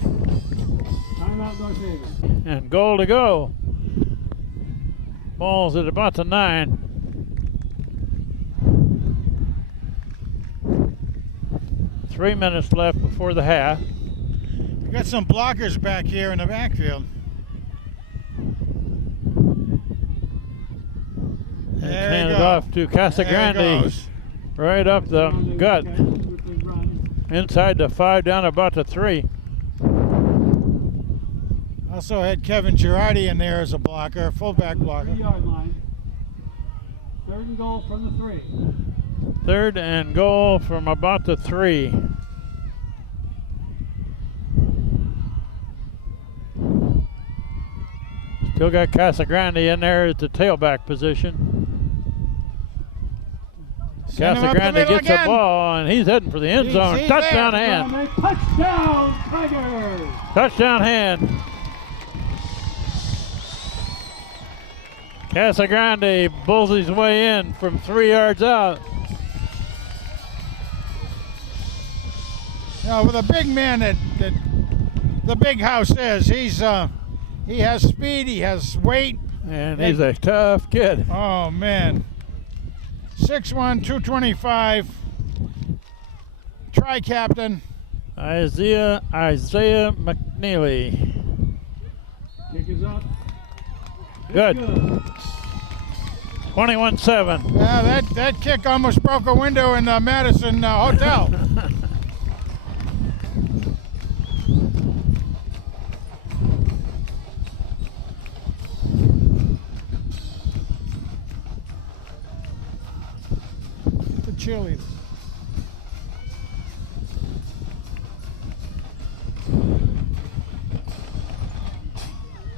Timeout, North Haven. And goal to go. Ball's at about the 9. Three minutes left before the half. We got some blockers back here in the backfield. There Hand you it go. off to There Casagrande, it goes. right up the gut, inside the 5, down about the 3. Also had Kevin Girardi in there as a blocker, fullback blocker. 3-yard line. Third and goal from the 3. Third and goal from about the 3. Still got Casagrande in there at the tailback position. Send him up the Casagrande middle gets the again. ball, and he's heading for the end zone. He's Touchdown there. Hand. Touchdown, Tigers! Touchdown Hand. Casagrande bulls his way in from 3 yards out. You know, with a big man that the big house is, he has speed, he has weight. And he's a tough kid. Oh man. 6'1", 225. Tri-captain. Isaiah McNeely. Kick is up. Good. 21-7. Yeah, that kick almost broke a window in the Madison Hotel. The chili.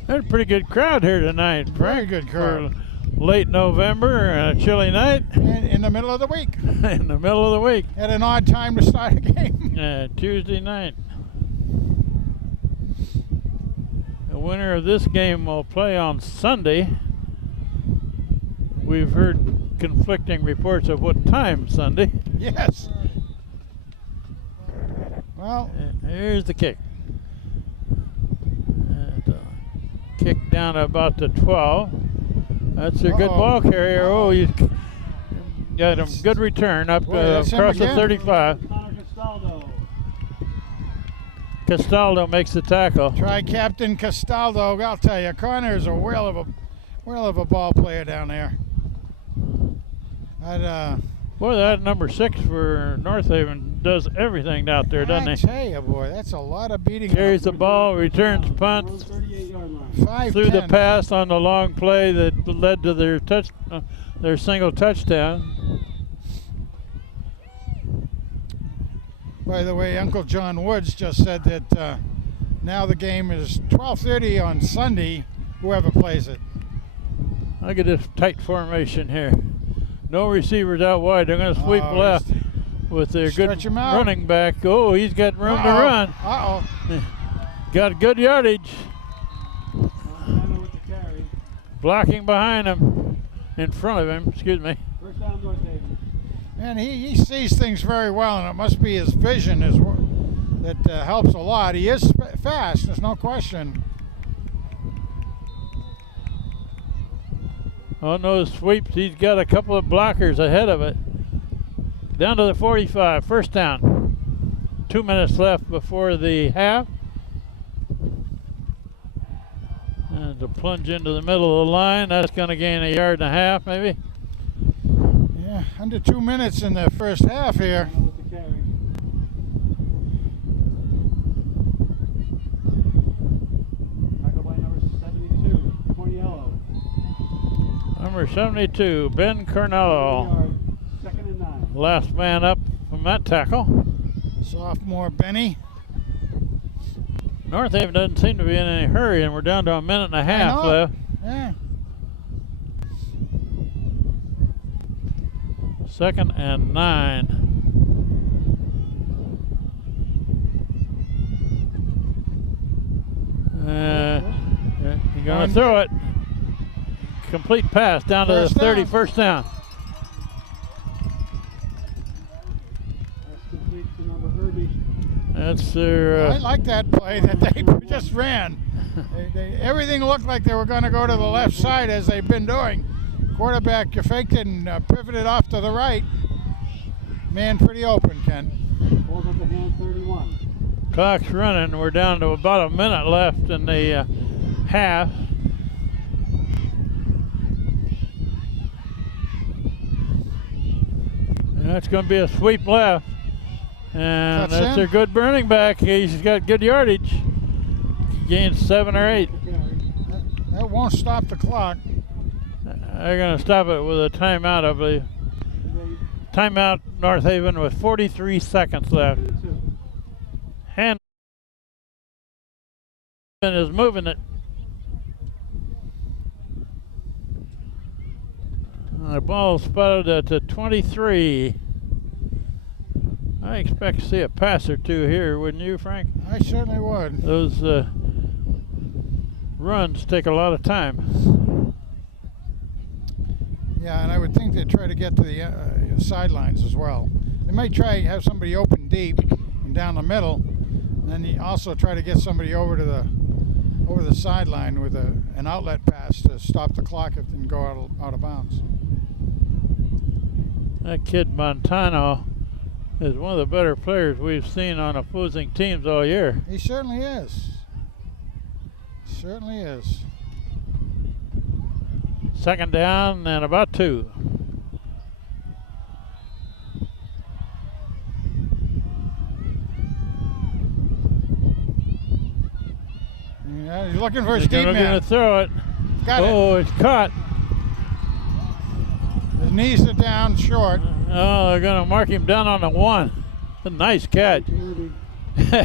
There's a pretty good crowd here tonight. Very good crowd. For late November, a chilly night. In the middle of the week. In the middle of the week. At an odd time to start a game. Tuesday night. The winner of this game will play on Sunday. We've heard conflicting reports of what time Sunday. Yes. Well, Here's the kick. Kick down to about the 12. That's a good ball carrier. Oh, you got a good return up that's him across the again. 35. Connor Castaldo. Castaldo makes the tackle. Tri-captain Castaldo. I'll tell you, Connor is a whale of a ball player down there. Boy, that number 6 for North Haven does everything out there, doesn't I he? tell you, boy, that's a lot of beating. Carries the ball, returns punts, 38-yard line. 5'10". threw the pass on the long play that led to their single touchdown. By the way, Uncle John Woods just said that now the game is 12:30 on Sunday, whoever plays it. Look at this tight formation here. No receivers out wide. They're going to sweep left with their good running back. Oh, he's got room to run. Got good yardage. Blocking behind him, in front of him, excuse me. First down, North Haven. And he sees things very well, and it must be his vision that helps a lot. He is fast, there's no question. On those sweeps, he's got a couple of blockers ahead of it. Down to the 45, first down. 2 minutes left before the half. And to plunge into the middle of the line, that's going to gain 1.5 yards maybe. Yeah, under 2 minutes in the first half here. Number 72, Ben Cornello. Second and 9. Last man up from that tackle. Sophomore Benny. North Haven doesn't seem to be in any hurry, and we're down to 1.5 minutes left. Yeah. 2nd and 9. You're going to throw it. Complete pass down to the 30, first down. That's complete to number Herbie. That's their. I like that play that they just ran. Everything looked like they were going to go to the left side as they've been doing. Quarterback faked it and pivoted off to the right. Man, pretty open, Ken. Hold up the hand, 31. Clock's running. We're down to about 1 minute left in the half. And that's going to be a sweep left. And that's a good running back. He's got good yardage. He gains 7 or 8. That won't stop the clock. They're going to stop it with a timeout, I believe. Timeout, North Haven, with 43 seconds left. Hand is moving it. The ball spotted at the 23. I expect to see a pass or two here, wouldn't you, Frank? I certainly would. Those runs take a lot of time. Yeah, and I would think they'd try to get to the sidelines as well. They might try to have somebody open deep and down the middle, and then you also try to get somebody over to the sideline with an outlet pass to stop the clock and go out of bounds. That kid Montano is one of the better players we've seen on opposing teams all year. He certainly is. Certainly is. 2nd down and about 2. Yeah, he's looking for his deep man. They're going to throw it. Got it. Oh, it's caught. His knees are down short. Oh, they're going to mark him down on the 1. A nice catch.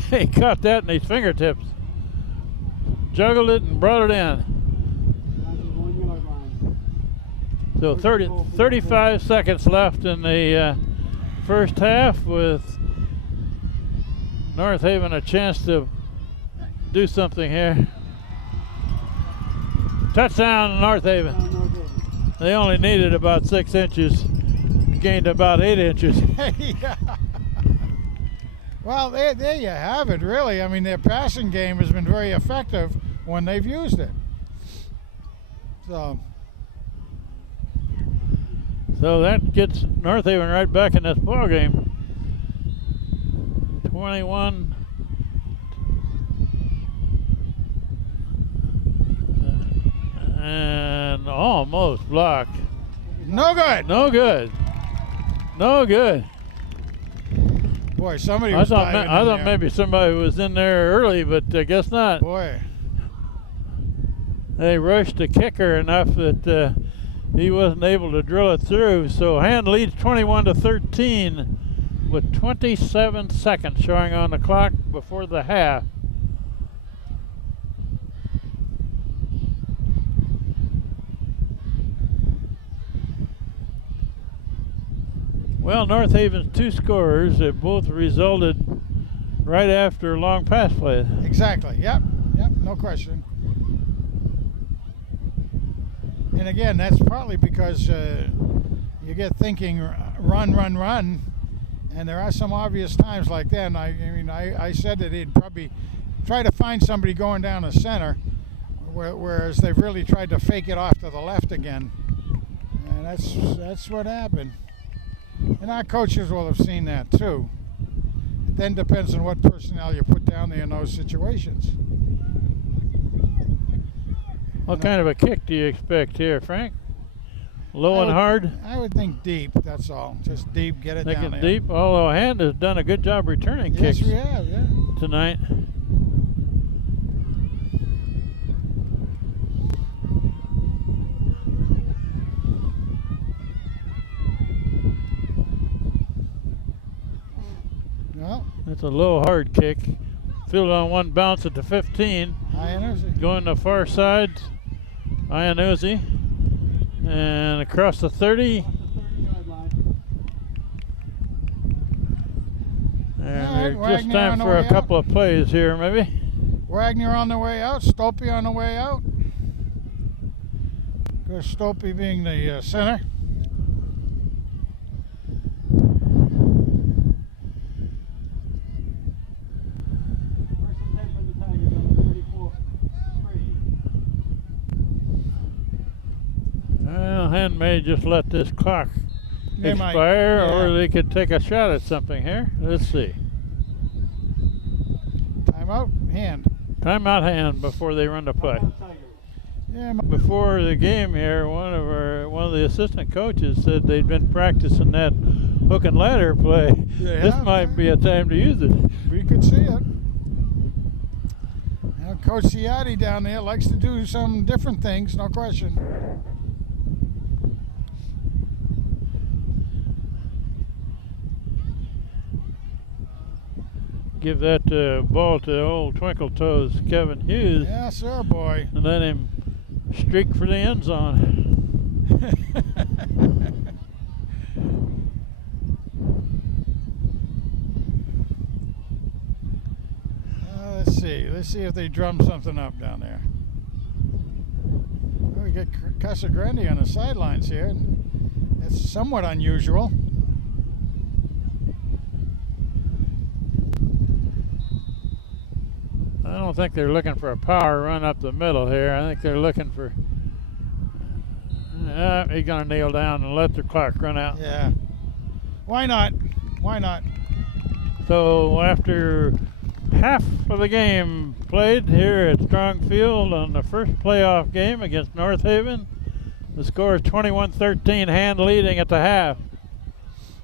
He caught that in his fingertips. Juggled it and brought it in. So 35 seconds left in the first half, with North Haven a chance to do something here. Touchdown, North Haven. They only needed about 6 inches, gained about 8 inches. Yeah. Well, there you have it, really. I mean, their passing game has been very effective when they've used it. So that gets North Haven right back in this ball game. 21. And almost blocked. No good. No good. No good. Boy, somebody was I thought maybe somebody was in there early, but I guess not. Boy. They rushed the kicker enough that he wasn't able to drill it through. So Hand leads 21-13 with 27 seconds showing on the clock before the half. Well, North Haven's 2 scorers have both resulted right after long pass play. Exactly. Yep. No question. And again, that's partly because you get thinking, run, and there are some obvious times like that. And I said that he'd probably try to find somebody going down the center, whereas they've really tried to fake it off to the left again, and that's what happened. And our coaches will have seen that too. It then depends on what personnel you put down there in those situations. What kind of a kick do you expect here, Frank? Low and hard? I would think deep, that's all. Just deep, get it down there. Deep, although Hand has done a good job returning kicks. Yes, we have, yeah. Tonight. Well, that's a low, hard kick. Fielded on one bounce at the 15. Iannuzzi. Going to far side, Iannuzzi. And across the 30. And right, just time for a couple of plays here, maybe. Wagner on the way out, Stolpe on the way out. Of course, Stolpe being the center. Well, Hand may just let this clock expire, or they could take a shot at something here. Let's see. Timeout, Hand. Timeout, Hand before they run the play. Yeah. Before the game here, one of the assistant coaches said they'd been practicing that hook and ladder play. Yeah, this might be a time to use it. We could see it. Now, Coach Ciotti down there likes to do some different things, no question. Give that ball to old Twinkle Toes Kevin Hughes. Yes, sir, boy. And let him streak for the end zone. Let's see if they drum something up down there. Well, we got Casagrande on the sidelines here. That's somewhat unusual. I don't think they're looking for a power run up the middle here. I think they're looking for... he's going to kneel down and let the clock run out. Yeah. Why not? Why not? So after half of the game played here at Strong Field on the first playoff game against North Haven, the score is 21-13, Hand leading at the half.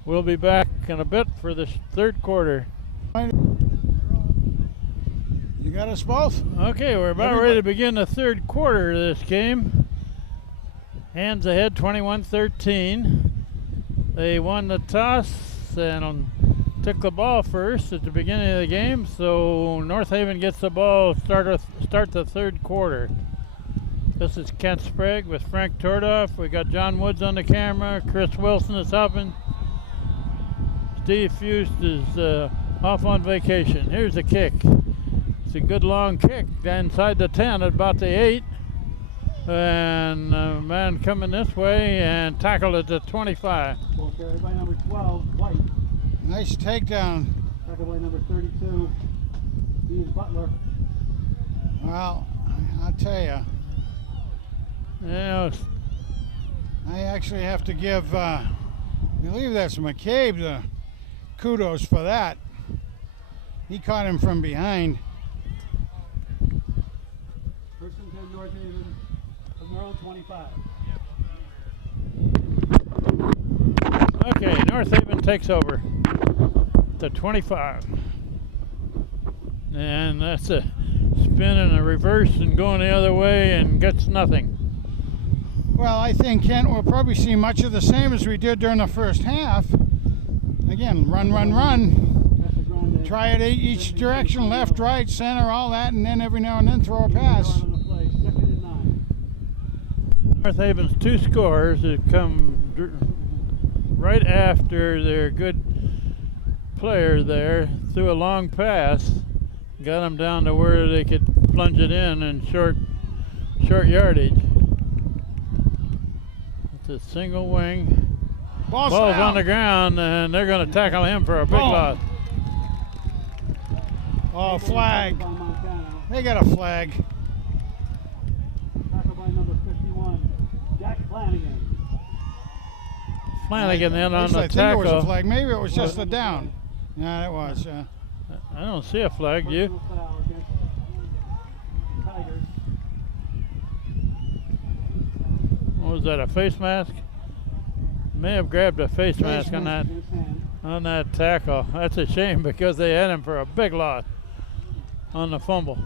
We'll be back in a bit for the third quarter. You got us both? Okay, we're about ready to begin the third quarter of this game. Hands ahead 21-13. They won the toss and took the ball first at the beginning of the game, so North Haven gets the ball start the third quarter. This is Kent Sprague with Frank Tordoff. We got John Woods on the camera. Chris Wilson is helping. Steve Fust is off on vacation. Here's the kick. It's a good long kick inside the 10 at about the 8. And a man coming this way and tackled at the 25. Ball carried by number 12, White. Nice takedown. Tackled by number 32, Ian Butler. Well, I'll tell you. Yeah, I actually have to give, I believe that's McCabe, the kudos for that. He caught him from behind. First and 10, North Haven, of Merle 25. okay, North Haven takes over to 25. And that's a spin and a reverse and going the other way and gets nothing. Well, I think Kent will probably see much of the same as we did during the first half. again, run. Casa Grande. Try it each direction, left, right, center, all that, and then every now and then throw a pass. On the play, 2nd and 9. North Haven's 2 scores have come right after their good player there threw a long pass, got them down to where they could plunge it in short yardage. It's a single wing. Ball's On the ground, and they're going to tackle him for a big loss. Oh, flag. By Montano. They got a flag. Tackle by number 51, Jack Flanagan. Flanagan then At on least the I think it was a tackle. flag. Maybe it was just a down. Yeah, it was. I don't see a flag, you? Personal foul against the Tigers. What was that, a face mask? May have grabbed a face mask on that Against hand. tackle. That's a shame because they had him for a big loss on the fumble.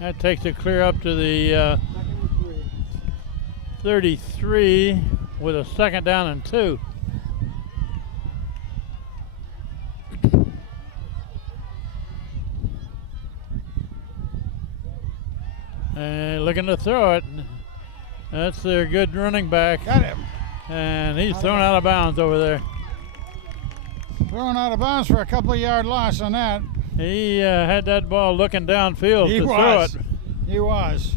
That takes it clear up to the 2nd and 3. 33 with a 2nd down and 2. And looking to throw it. That's their good running back. Got him. And he's thrown out of bounds over there. Thrown out of bounds for a couple of yard loss on that. He had that ball looking downfield He to was. throw it. He was.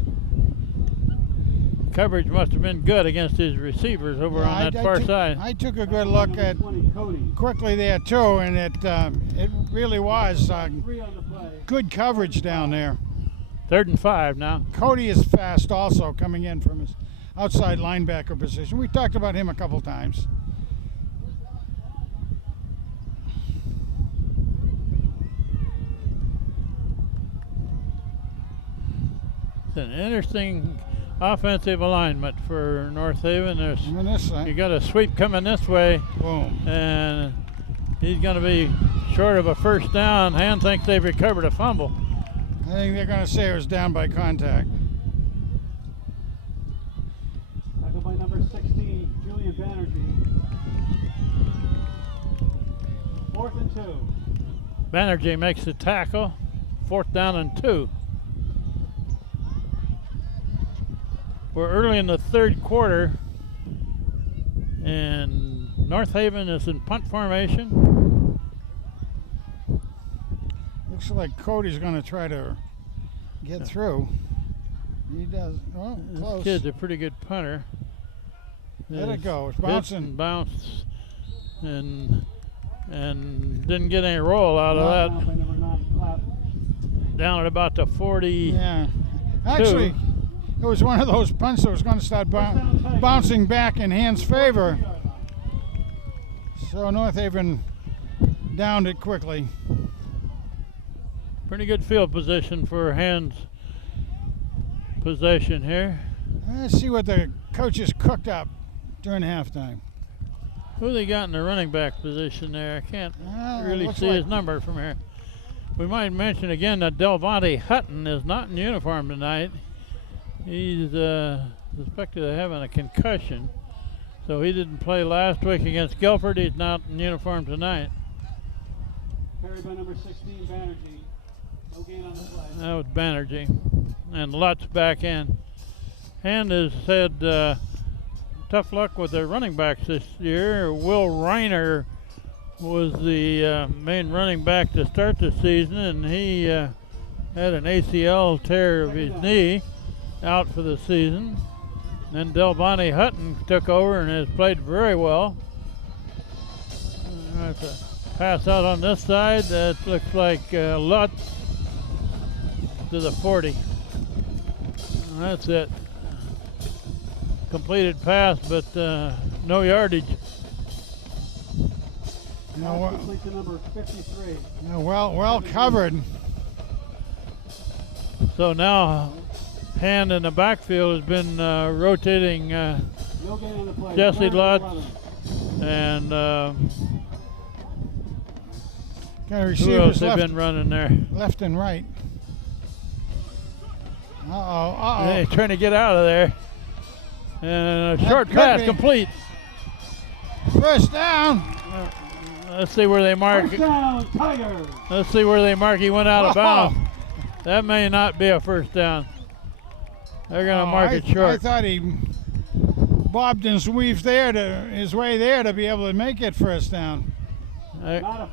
Coverage must have been good against his receivers over on that far side. I took a good look at 20, Cody. quickly there too, and it really was 3 on the play. good coverage down there. 3rd and 5 now. Cody is fast also coming in from his outside linebacker position. We talked about him a couple times. It's an interesting offensive alignment for North Haven. I mean, this You got a sweep coming this way, boom. and he's going to be short of a 1st down. Hand thinks they've recovered a fumble. I think they're going to say it was down by contact. Tackle by number 16, Julian Banerjee. 4th and 2. Banerjee makes the tackle. 4th down and 2. We're early in the 3rd quarter, and North Haven is in punt formation. Looks like Cody's going to try to get through. He does. Oh, This close. kid's a pretty good punter. Let it go. It's Hit bouncing. and bounced, and didn't get any roll out of Tackle that. by number 9, Clapp. Down at about the 40. Yeah. Actually, it was one of those punts that was going to start bouncing back in Hand's favor. So North Haven downed it quickly. Pretty good field position for Hand's possession here. Let's see what the coaches cooked up during halftime. Who they got in the running back position there? I can't really looks see like- his number from here. We might mention again that Delvante Hutton is not in uniform tonight. He's suspected of having a concussion, so he didn't play last week against Guilford. He's not in uniform tonight. Carried by number 16, Banerjee. No gain on the play. That was Banerjee. And Lutz back in. Hand has had tough luck with their running backs this year. Will Reiner was the main running back to start the season, and he had an ACL tear of his knee, out for the season. Then Delvante Hutton took over and has played very well. That's a pass out on this side. That looks like Lutz to the 40. And that's it. Completed pass, but no yardage. Now, Complete to number 53. well covered. So now Hand in the backfield has been rotating No gain on the play. Jesse 3rd and Lutz 11. and Got who receivers else they've been running there? left and right. Hey, trying to get out of there. And a That short could pass be. complete. First down. Let's see where they mark. First down, Tigers. Let's see where they mark. He went out of Oh. bounds. That may not be a first down. They're going to mark it I short. thought he bobbed and weaved his way there to be able to make it first down. Not a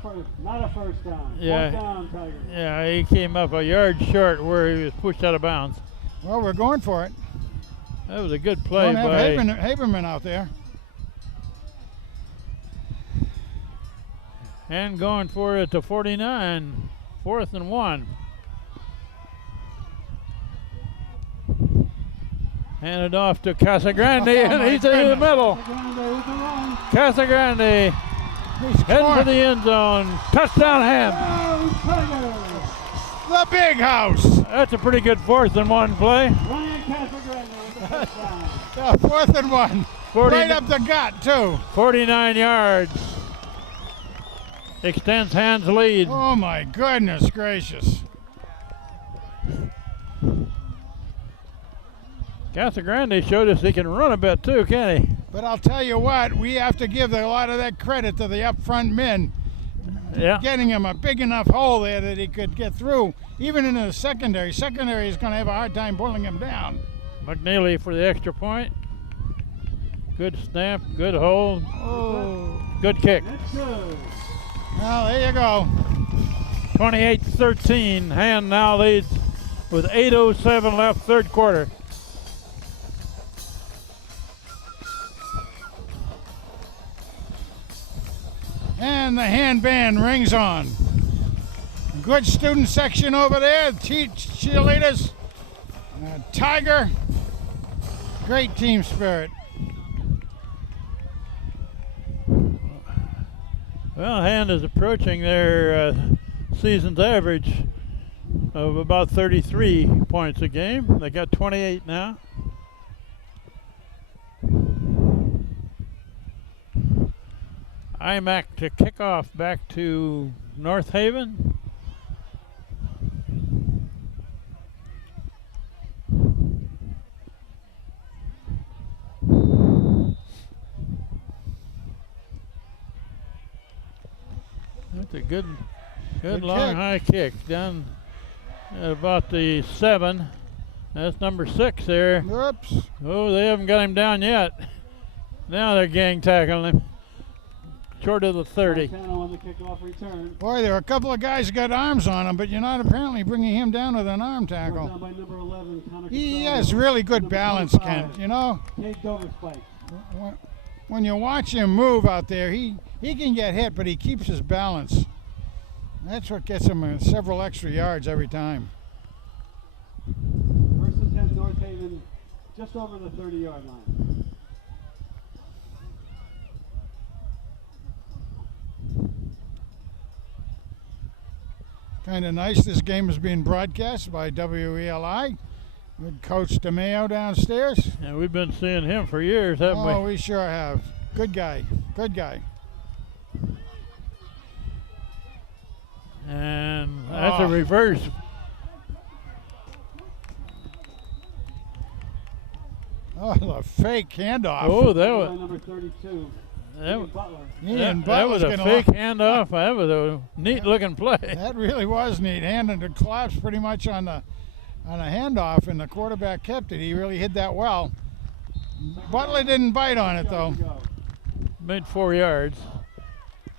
first down. Yeah. Fourth down, Tigers. Yeah, he came up a yard short where he was pushed out of bounds. Well, we're going for it. That was a good play Don't have by Haberman out there. and going for it to 49, 4th and 1. Handed off to Casagrande, and my he's in the goodness. middle. Casagrande with the run. Casagrande He's heading for scoring. the end zone. Touchdown hand. Tigers. The big house. That's a pretty good 4th and 1 play. Ryan Casagrande with the first down. 4th and 1. 40 Right up the gut, too. 49 yards. Extends Hand's lead. Oh, my goodness gracious. Casagrande showed us he can run a bit too, can't he? But I'll tell you what, we have to give a lot of that credit to the up front men. Yeah. Getting him a big enough hole there that he could get through, even into the secondary. Secondary is going to have a hard time pulling him down. McNeely for the extra point. Good snap, good hold, Oh. good kick. That's good. Well, there you go. 28-13. Hand now leads with 8:07 left, third quarter. And the handband rings on. Good student section over there. Cheerleaders. Tiger. Great team spirit. Well, Hand is approaching their season's average of about 33 points a game. They got 28 now. IMAC to kick off back to North Haven. That's a good long kick. high kick down at about the 7. That's number 6 there. Oops. Oh, they haven't got him down yet. Now they're gang tackling him. Short of the 30. Montana on the kickoff return. Boy, there are a couple of guys who got arms on him, but you're not apparently bringing him down with an arm Brought down tackle. by number 11, Connor He Costello. has really good Number balance, 25, Kent. You know, Cade Dover Spike. when you watch him move out there, he can get hit, but he keeps his balance. That's what gets him several extra yards every time. First and 10, North Haven, just over the 30-yard line. Kind of nice. This game is being broadcast by WELI. With Coach DeMeo downstairs. And we've been seeing him for years, haven't Oh, we? we sure have. Good guy. Good guy. And that's a Oh. reverse. Oh, the fake handoff. Oh, that By was number 32, that, Ian Butler. Ian that was Butler's a gonna fake handoff. That was a neat looking play. That really was neat. Hand and collapse pretty much on a handoff, and the quarterback kept it. He really hit that well. Butler didn't bite on it though. Made 4 yards.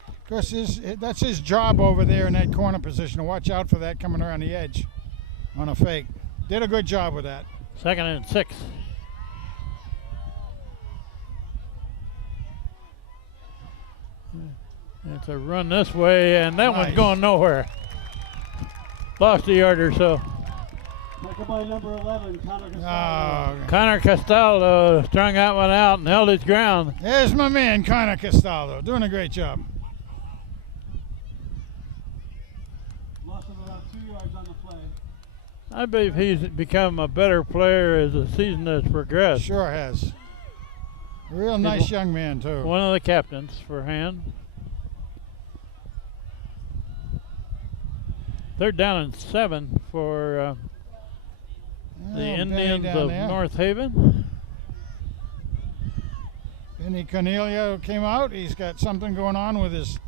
Of course, that's his job over there in that corner position to watch out for that coming around the edge on a fake. Did a good job with that. 2nd and 6. It's a run this way, and that one's Nice. going nowhere. Lost a yard or so. Tackle by number 11, Connor Costello. Oh, Connor Castaldo strung that one out and held his ground. there's my man, Connor Castaldo, doing a great job. Loss of about 2 yards on the play. I believe he's become a better player as the season has progressed. Sure has. A real nice young man too. One of the captains for Hand. 3rd down and 7 for the Oh, Benny Indians down of there. North Haven. Benny Cornelia came out. He's got something going on with his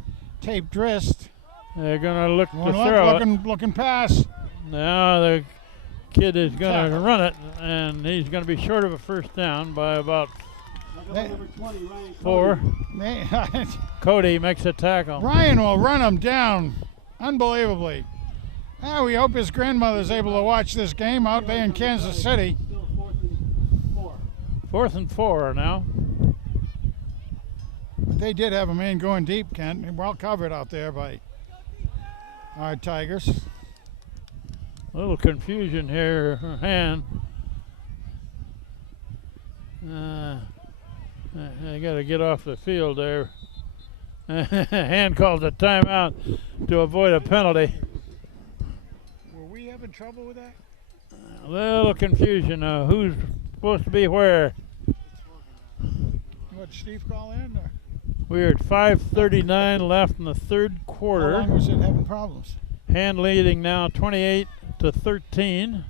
taped wrist. They're going to look to throw it. Looking pass. Now the kid is going to run it, and he's going to be short of a first down by about 4. Cody makes a tackle. Ryan will run him down unbelievably. We hope his grandmother's able to watch this game out there in Kansas City. 4th and 4 now. But they did have a man going deep, Kent. Well covered out there by our Tigers. A little confusion here. Hand. I got to get off the field there. Hand calls a timeout to avoid a penalty. Were we having trouble with that? A little confusion. Who's supposed to be where? What, Steve call in? Or? We're at 5:39 left in the third quarter. How long was it having problems? Hand leading now 28-13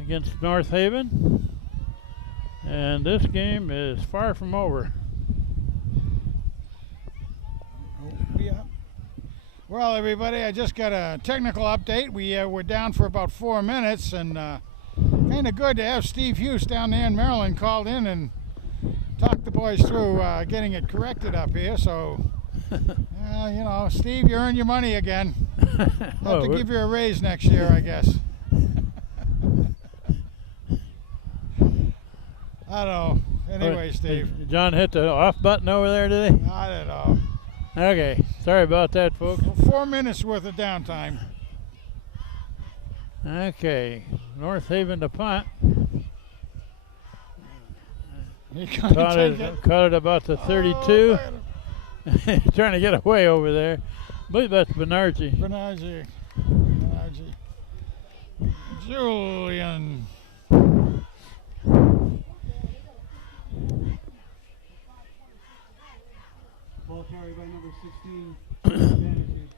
against North Haven. And this game is far from over. Well, everybody, I just got a technical update. We were down for about 4 minutes, and kind of good to have Steve Hughes down there in Maryland called in and talk the boys through getting it corrected up here. So, you know, Steve, you earned your money again. Have to give you a raise next year, I guess. I don't know. Anyway, Steve. John hit the off button over there today? I don't know. Okay. Sorry about that, folks. 4 minutes worth of downtime. Okay. North Haven to punt. Caught it about the 32. Trying to get away over there. I believe that's Bernardi. Bernardi. Julian. Ball carried by number 16. Vanity.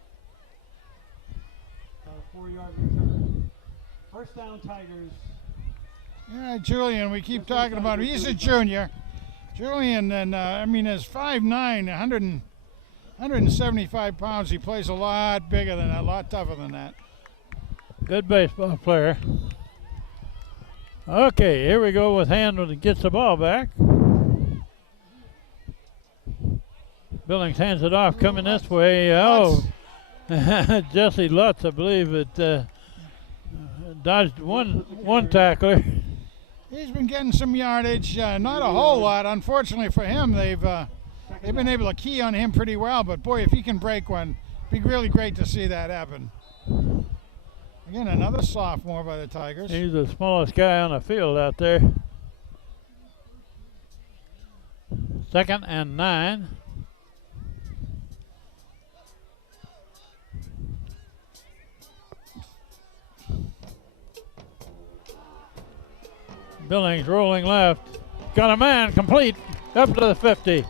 4-yard return. First down, Tigers. Yeah, Julian, we keep talking about him. He's a junior. Julian, and I mean, is 5'9", 175 pounds. He plays a lot bigger than that, a lot tougher than that. Good baseball player. Okay, here we go with Hand when he gets the ball back. Billings hands it off, coming this way. Jesse Lutz, I believe, it dodged one tackler. He's been getting some yardage, not a whole lot. Unfortunately for him, they've been able to key on him pretty well. But boy, if he can break one, it'd be really great to see that happen. Again, another sophomore by the Tigers. He's the smallest guy on the field out there. 2nd and 9. Billings rolling left. Got a man complete up to the 50.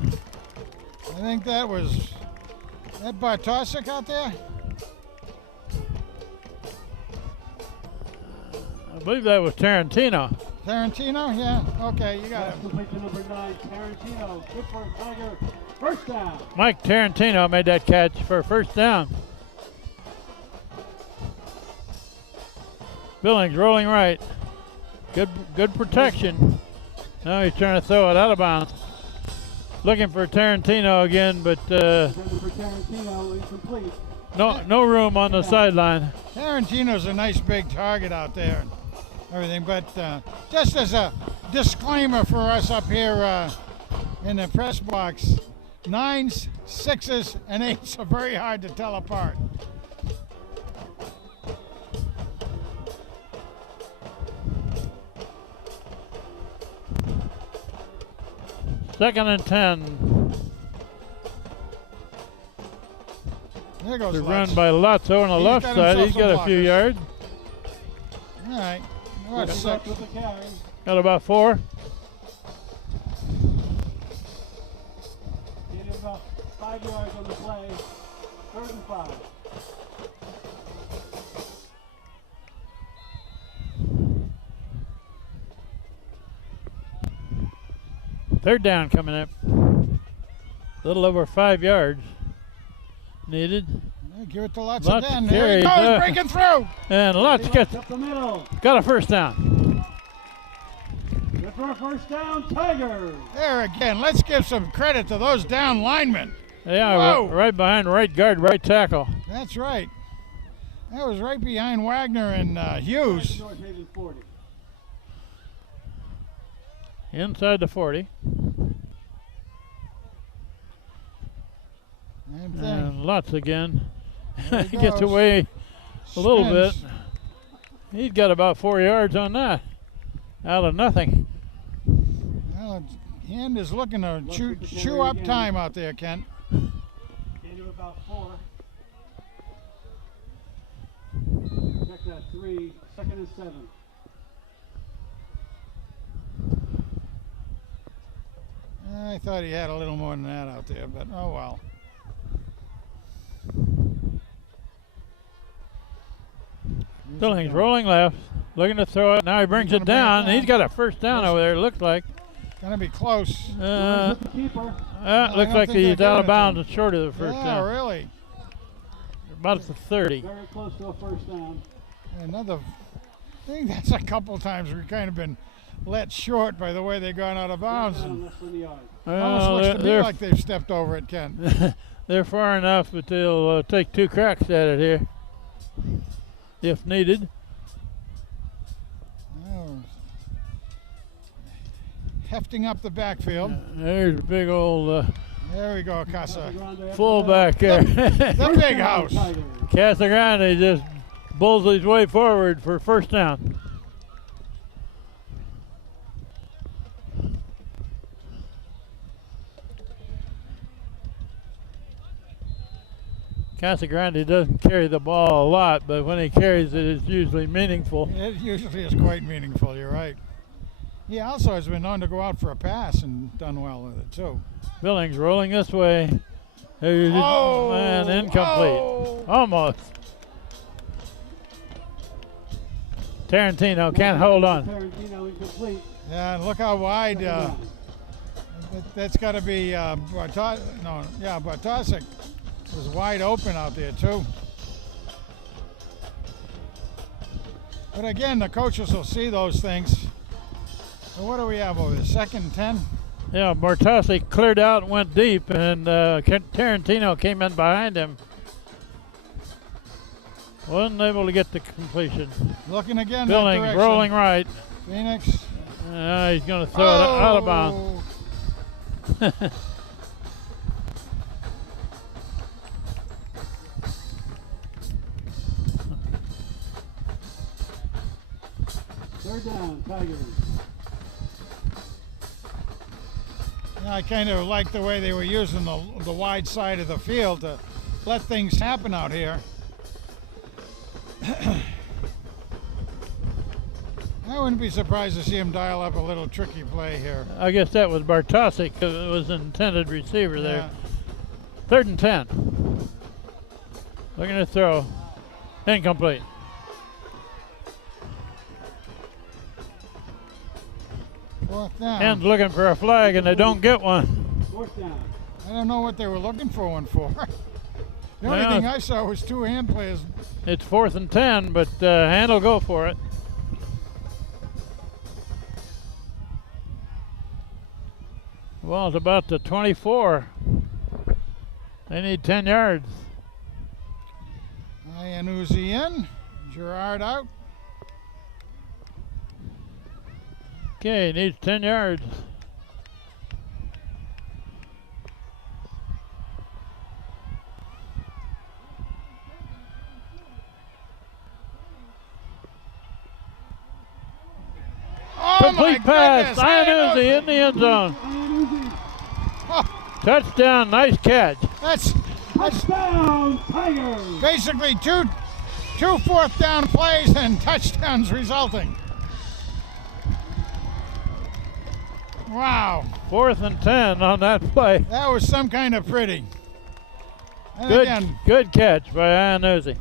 I think that was Bartosik out there. I believe that was Tarantino. Tarantino, yeah. Okay, you got it. Complete to number 9, Tarantino. Good for a Tiger. First down. Mike Tarantino made that catch for first down. Billings rolling right. Good protection. Now he's trying to throw it out of bounds. Looking for Tarantino again, but no room on the sideline. Tarantino's a nice big target out there and everything, but just as a disclaimer for us up here in the press box, 9s, 6s, and 8s are very hard to tell apart. Second and 10. There goes The Lutz. run by Lotso on the left side. He's got a few yards. All right. Got about 4. Gain about 5 yards on the play. 3rd and 5. Third down coming up. A little over 5 yards needed. Yeah, give it to Lutz Lutz again. There he carries, goes, breaking through. And Lutz gets Up the middle. got a first down. Good for a first down, Tigers. There again. Let's give some credit to those down linemen. Yeah, Whoa. right behind right guard, right tackle. That's right. That was right behind Wagner and Hughes. North Haven 40. Inside the 40. Same thing. And Lutz again. There He he gets goes. away a little bit. Spins. He's got about 4 yards on that. Out of nothing. Well, Hand is looking to Lutz chew, with the chew carry up again. time out there, Kent. Gain of about 4. Check that 3. Second and 7. I thought he had a little more than that out there, but oh well. Billings rolling left, looking to throw it. Now he brings He's it gonna bring it down. down. He's got a first down over there, it looks like. Gonna be close. Uh, With the keeper. it looks don't like think he's they're out giving of it to bounds him. and short of the first Yeah, down. really. About the 30. Very close to a first down. Another. I think that's a couple times we've kind of been let short by the way they gone out of bounds. Down And less than the yard. almost looks to me they're, like they've stepped over it, Ken. they're far enough, but they'll take 2 cracks at it here, if needed. Oh. Hefting up the backfield. There's a big old There we go, Casa. fullback there. The big house. Casagrande just bulls his way forward for first down. Casagrande doesn't carry the ball a lot, but when he carries it, it's usually meaningful. It usually is quite meaningful, you're right. He also has been known to go out for a pass and done well with it, too. Billings rolling this way. And incomplete. Oh. Almost. Tarantino can't hold on. Tarantino incomplete. Yeah, and look how wide. Second down. That's got to be Bartosik was wide open out there, too. But again, the coaches will see those things. So what do we have over there? Second and 10? Yeah, Bartossi cleared out and went deep, and Tarantino came in behind him. Wasn't able to get the completion. Looking again. Billings that rolling right. Phoenix. He's going to throw it out of bounds. Third down, Tigers. I kind of like the way they were using the wide side of the field to let things happen out here. I wouldn't be surprised to see him dial up a little tricky play here. I guess that was Bartosik because it was an intended receiver there. Yeah. Third and 10. Looking to throw. Incomplete. Fourth down. And looking for a flag, and they don't get one. Fourth down. I don't know what they were looking for one for. The only Well, thing I saw was 2 hand players. It's 4th and 10, but Hand will go for it. Well, it's about the 24. They need 10 yards. Iannuzzi in. Gerard out. Okay, needs 10 yards. Oh Complete my pass. goodness. Iannuzzi in the end zone. Oh, Touchdown, nice catch. that's Touchdown, Tigers. basically two 4th down plays and touchdowns resulting. Wow, 4th and 10 on that play. that was some kind of pretty. And Good, again, good catch by Iannuzzi.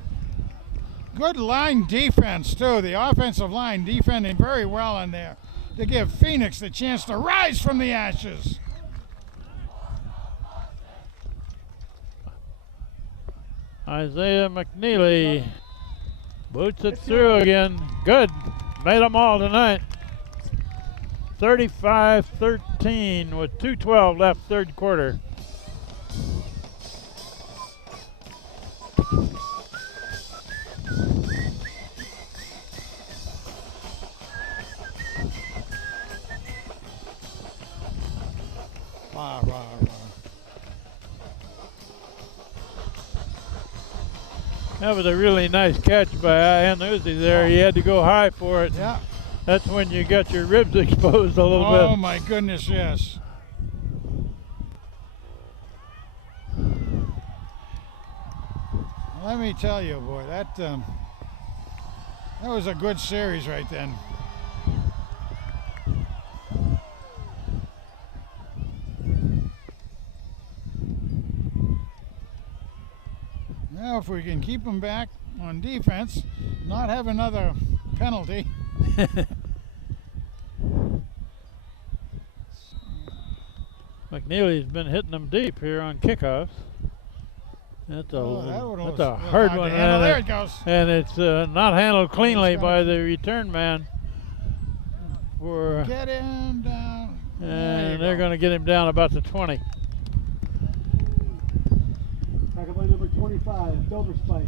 good line defense too. The offensive line defending very well in there. to give Phoenix the chance to rise from the ashes. Isaiah McNeely boots it through again. Good. Made them all tonight. 35-13 with 2:12 left, third quarter. Rah, rah, rah. That was a really nice catch by Anuzi there. He had to go high for it. Yeah. That's when you got your ribs exposed a little bit. Oh my goodness, yes. Let me tell you, boy, that was a good series right then. Now, if we can keep them back on defense, not have another penalty. McNeely's been hitting them deep here on kickoffs. That's a hard one, There it goes. and it's not handled cleanly by the return man. Get him down. And they're going to get him down about the 20. Tackle by number 25, Dover Spike.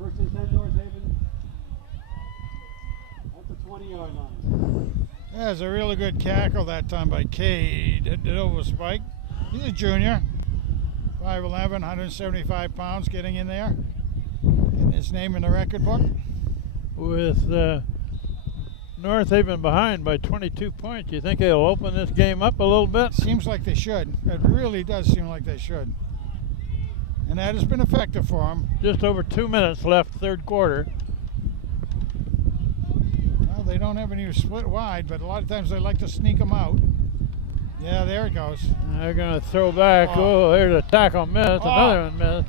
First and 10, North Haven. At the 20-yard line. There's a really good tackle that time by Cade. Hit it over Spike. He's a junior. 5'11", 175 pounds, getting in there. Getting his name in the record book. With North Haven behind by 22 points, you think they'll open this game up a little bit? Seems like they should. It really does seem like they should. And that has been effective for them. Just over 2 minutes left, third quarter. Well, they don't have any split wide, but a lot of times they like to sneak them out. Yeah, there it goes. They're going to throw back. Oh, there's a tackle miss. Another one missed.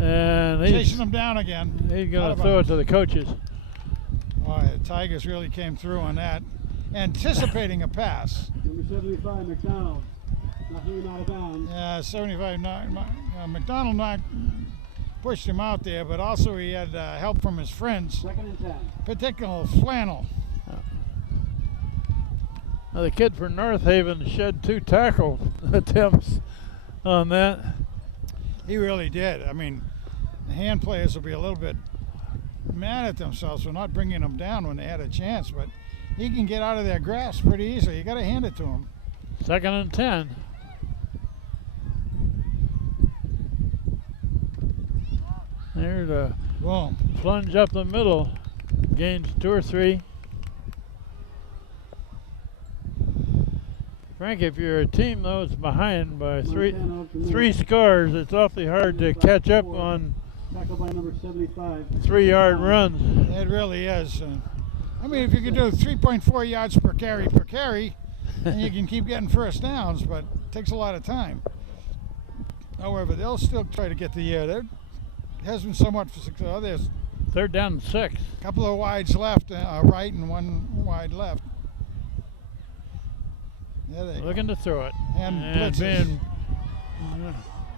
And he's chasing them down again. He's going to throw it to the coaches. Oh, the Tigers really came through on that. Anticipating a pass. Number 75, McDonald. Knocking him out of bounds. Yeah, 75. McDonald pushed him out there, but also he had help from his friends. Second and 10. Particular Flannel. Now the kid for North Haven shed 2 tackle attempts on that. He really did. I mean, the hand players will be a little bit mad at themselves for not bringing them down when they had a chance, but he can get out of their grasp pretty easily. You got to hand it to him. Second and 10. There to Boom. plunge up the middle. Gains 2 or 3. Frank, if you're a team though that's behind by three scores, it's awfully hard to catch up on Tackle by number 75. 3-yard runs. It really is. I mean, if you could do 3.4 yards per carry, then you can keep getting first downs, but it takes a lot of time. However, they'll still try to get the air. There hasn't somewhat for success. Oh, there's 3rd down and 6. a couple of wides left, right, and 1 wide left. There they Looking to throw it. And blitzes. Being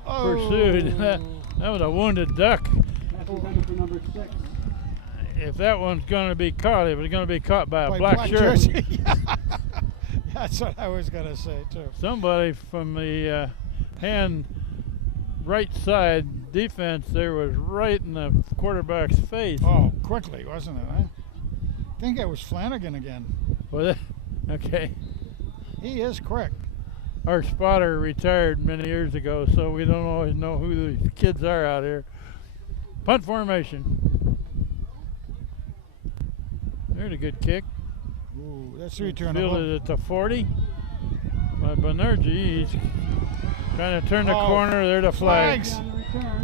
pursued. That was a wounded duck. Passing tackle for number 6. If that one's going to be caught, it was going to be caught by a black shirt. jersey. That's what I was going to say, too. Somebody from the hand right side defense there was right in the quarterback's face. Oh, quickly, wasn't it? Huh? I think it was Flanagan again. Was it? Okay. He is quick. Our spotter retired many years ago, so we don't always know who the kids are out here. Punt formation. There's a good kick. Ooh, that's the return. Fielded at the 40 by Banerjee. He's trying to turn the corner. There are the flags.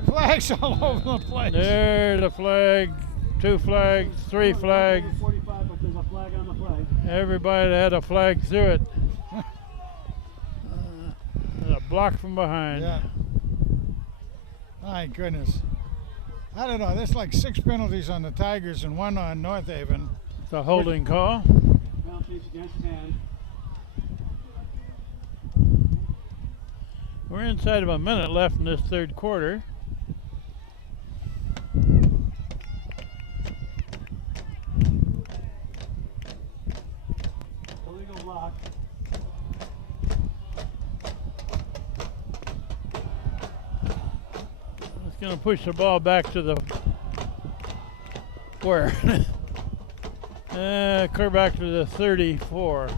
Flags all over the place. There's the flag. 2 flags, 3 flags. 45, but there's a flag on the flag. Everybody had a flag through it. A block from behind. Yeah. My goodness. I don't know. There's like 6 penalties on the Tigers and 1 on North Haven. It's a holding call. Penalties against hand. We're inside of a minute left in this third quarter. Illegal block. It's going to push the ball back to the where? Clear back to the 34.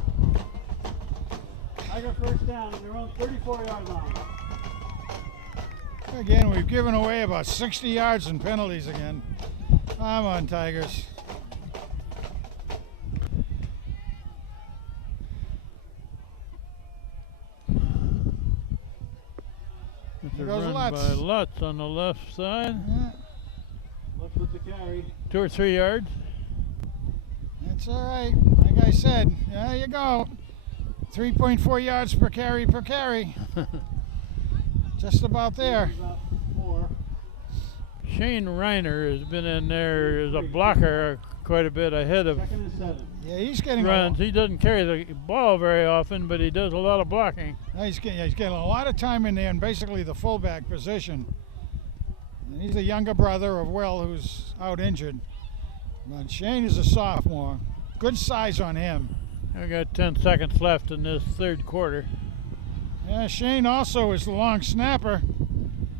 Tiger first down on their own 34-yard line. Again, we've given away about 60 yards in penalties again. Come on, Tigers. It's a There goes run Lutz. by Lutz on the left side. Yeah, Lutz with the carry. 2 or 3 yards. that's all right. Like I said, there you go. 3.4 yards per carry per carry. Just about there. About 4. Shane Reiner has been in there as a blocker quite a bit ahead of Second and 7. Yeah, he's getting runs. He doesn't carry the ball very often, but he does a lot of blocking. he's getting a lot of time in there in basically the fullback position. And he's the younger brother of Will, who's out injured. But Shane is a sophomore. Good size on him. We got 10 seconds left in this third quarter. Yeah, Shane also is the long snapper.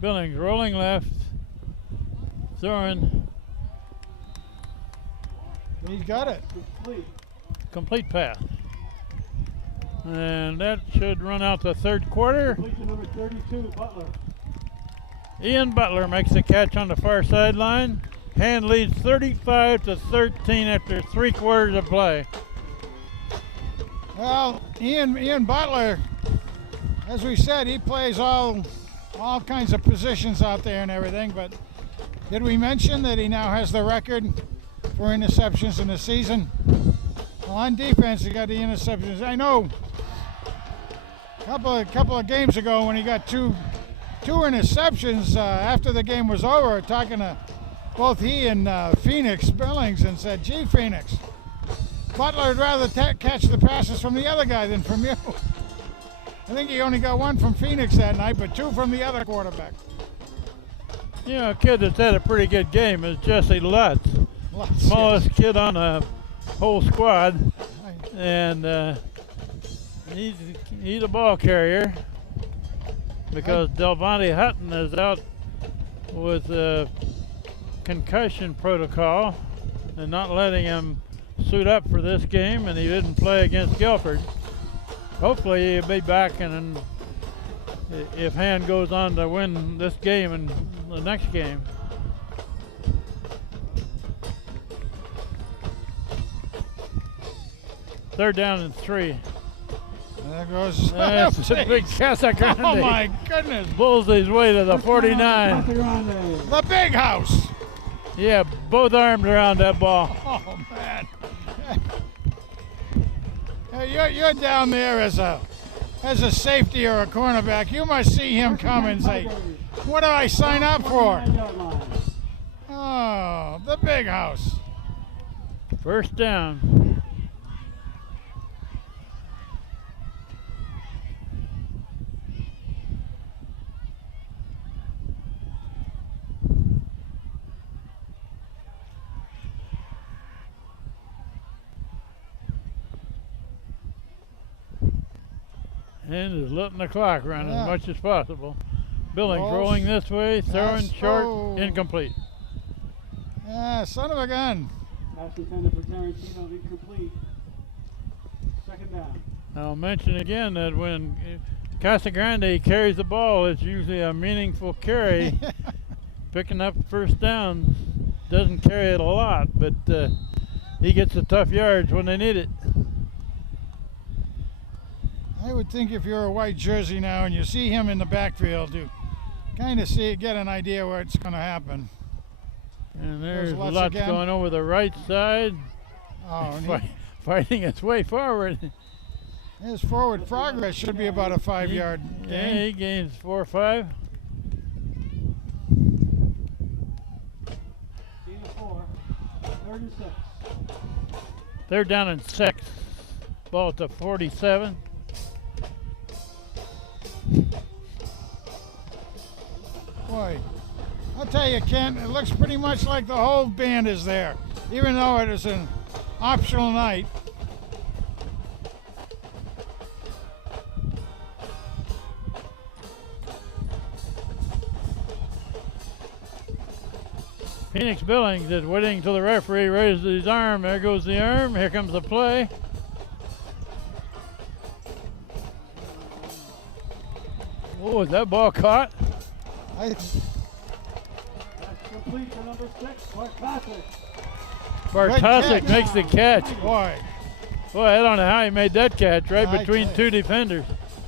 Billings rolling left. Throwing He's got it. Complete. complete pass. And that should run out the third quarter. Complete to number 32, Butler. Ian Butler makes the catch on the far sideline. Hand leads 35-13 after 3 quarters of play. Well, Ian Butler, as we said, he plays all kinds of positions out there and everything, but did we mention that he now has the record for interceptions in the season? Well, on defense, he got the interceptions. I know a couple of games ago when he got two interceptions after the game was over, talking to both he and Phoenix Billings, and said, "Gee, Phoenix, Butler would rather catch the passes from the other guy than from you." I think he only got 1 from Phoenix that night, but 2 from the other quarterback. You know, a kid that's had a pretty good game is Jesse Lutz. Smallest kid on the whole squad. And he's a ball carrier because Delvonte Hutton is out with a concussion protocol and not letting him suit up for this game, and he didn't play against Guilford. Hopefully he'll be back, and if Hand goes on to win this game and the next game. Third down and 3. There goes. That's a big Casagrande. Oh my goodness! Bulls his way to the 49. Casagrande. The big house. Yeah, both arms around that ball. Oh man! Hey, you're down there as a safety or a cornerback. You must see him come and say, "What do I sign up for?" 49-yard line. Oh, the big house. First down. And is letting the clock run as much as possible. Billings rolling this way, throwing short, incomplete. Yeah, son of a gun. Pass intended for Tarantino, incomplete. Second down. I'll mention again that when Casagrande carries the ball, it's usually a meaningful carry. Picking up first downs, doesn't carry it a lot, but he gets the tough yards when they need it. I would think if you're a white jersey now and you see him in the backfield, you kind of get an idea where it's going to happen. And there's Lutz Lutz again. going over the right side, Oh, and fighting its way forward. his forward progress should be about a 5-yard Yeah, gain. he gains 4 or 5. 4. Third and 6. They're down in 6. Ball to 47. Boy, I'll tell you, Kent, it looks pretty much like the whole band is there, even though it is an optional night. Phoenix Billings is waiting till the referee raises his arm. There goes the arm. Here comes the play. Oh, is that ball caught? That's complete for number 6, Bartosik. Bartosik catch. makes the catch. Boy, Boy, I don't know how he made that catch right I between tell two defenders.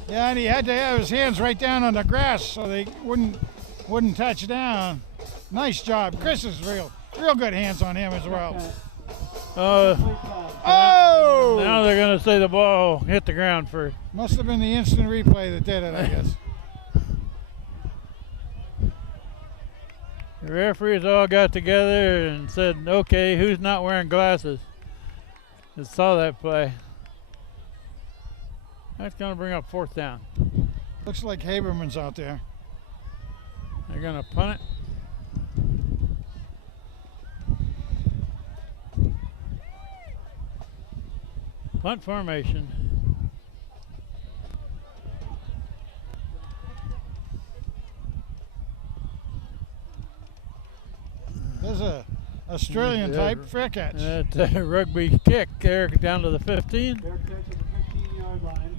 yeah, and he had to have his hands right down on the grass so they wouldn't touch down. Nice job. Chris is real good hands on him as well. Oh, Oh! now they're going to say the ball hit the ground first. Must have been the instant replay that did it, I guess. The referees all got together and said, okay, who's not wearing glasses? I saw that play. That's going to bring up 4th down. Looks like Haberman's out there. They're going to punt it. Punt formation. There's a Australian type fair catch. That rugby kick there down to the 15. Fair catch at the 15-yard line.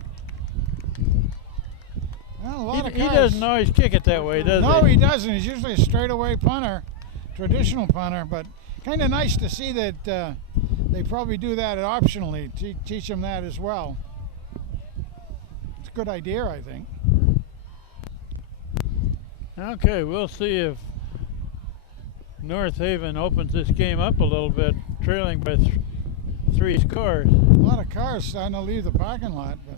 Well, a lot of He cars. doesn't always kick it that way, does No, he? he doesn't. He's usually a straightaway punter, traditional punter. But kind of nice to see that they probably do that optionally. Teach them that as well. It's a good idea, I think. Okay, we'll see if North Haven opens this game up a little bit, trailing by 3 scores. A lot of cars starting to leave the parking lot, but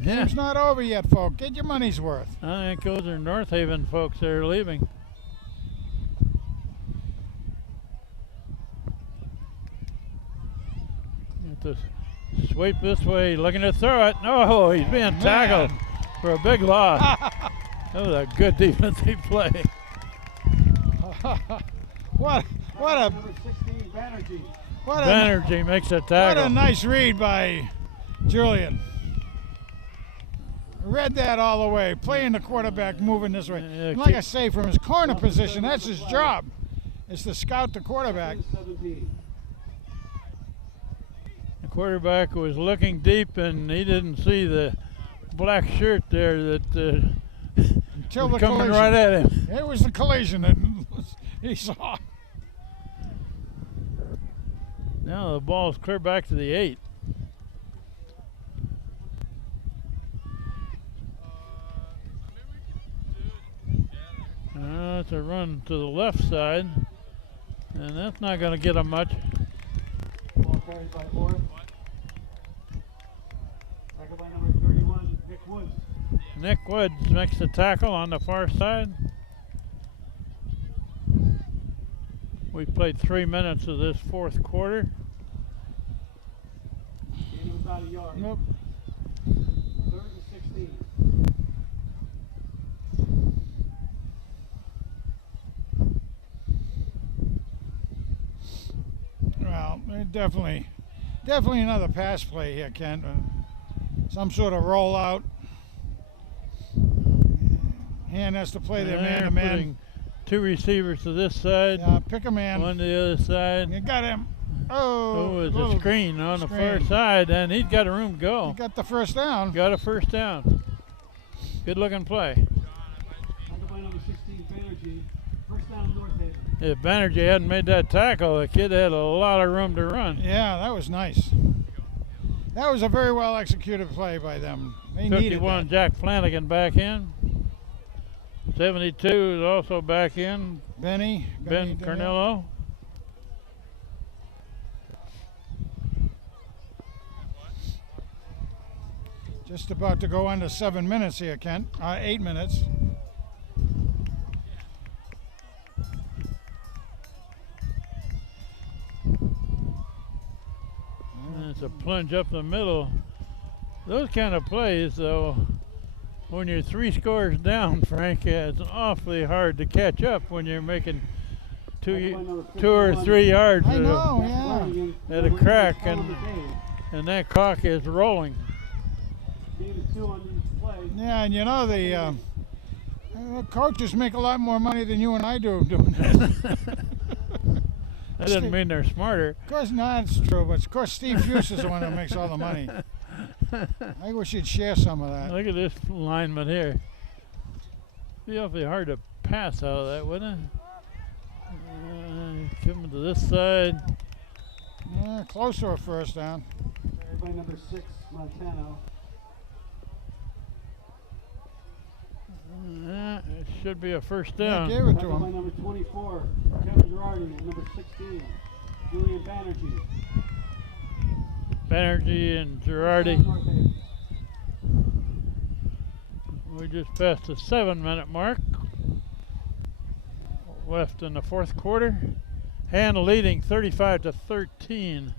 Yeah, game's not over yet, folks. Get your money's worth. I think those are North Haven folks that are leaving. Have to sweep this way, looking to throw it. Oh, he's being tackled for a big loss. That was a good defensive play. What a Number 16, Banerjee. Banerjee makes a what a tackle. nice read by Julian. Read that all the way, playing the quarterback, moving this way. Yeah, And like I say, from his corner position, that's his job, is to scout the quarterback. 17. The quarterback was looking deep, and he didn't see the black shirt there that Until the was coming collision. right at him. It was the collision that he saw. Now the ball's clear back to the 8. It's a run to the left side, and that's not going to get him much. Ball carried by Orr. Tackled by number 31, Nick Woods. Nick Woods makes the tackle on the far side. We played 3 minutes of this 4th quarter. Gain of about a yard. Nope. 3rd and 16. Well, definitely another pass play here, Kent. Some sort of rollout. Hand has to play their They're man-to-man. putting 2 receivers to this side, Yeah, pick a man. one to the other side. You got him. Oh, it's a little screen on the far screen. side, and he's got a room to go. He got the first down. Got a first down. Good looking play. Tackled by number 16, Banerjee. First down, North Haven. If Banerjee hadn't made that tackle, the kid had a lot of room to run. Yeah, that was nice. That was a very well executed play by them. They needed 51, that. Jack Flanagan back in. 72 is also back in. Ben Carnillo. Just about to go under 7 minutes here, Kent. 8 minutes. it's a plunge up the middle. Those kind of plays, though, when you're 3 scores down, Frank, it's awfully hard to catch up when you're making two or 3 yards I know, yeah. at a crack, and that clock is rolling. Yeah, and you know the coaches make a lot more money than you and I do doing that. That doesn't mean they're smarter. Of course not, it's true, but of course Steve Hughes is the one that makes all the money. I wish you'd share some of that. Look at this lineman here. Be awfully hard to pass out of that, wouldn't it? Coming to this side. Close to a first down. By number 6, Montano. It should be a first down. Yeah, give it to By him. number 24, Kevin Girardi, and number 16, Julian Banerjee. Banerjee and Girardi. North Haven. We just passed the 7-minute mark. Left in the 4th quarter. Hand leading 35-13.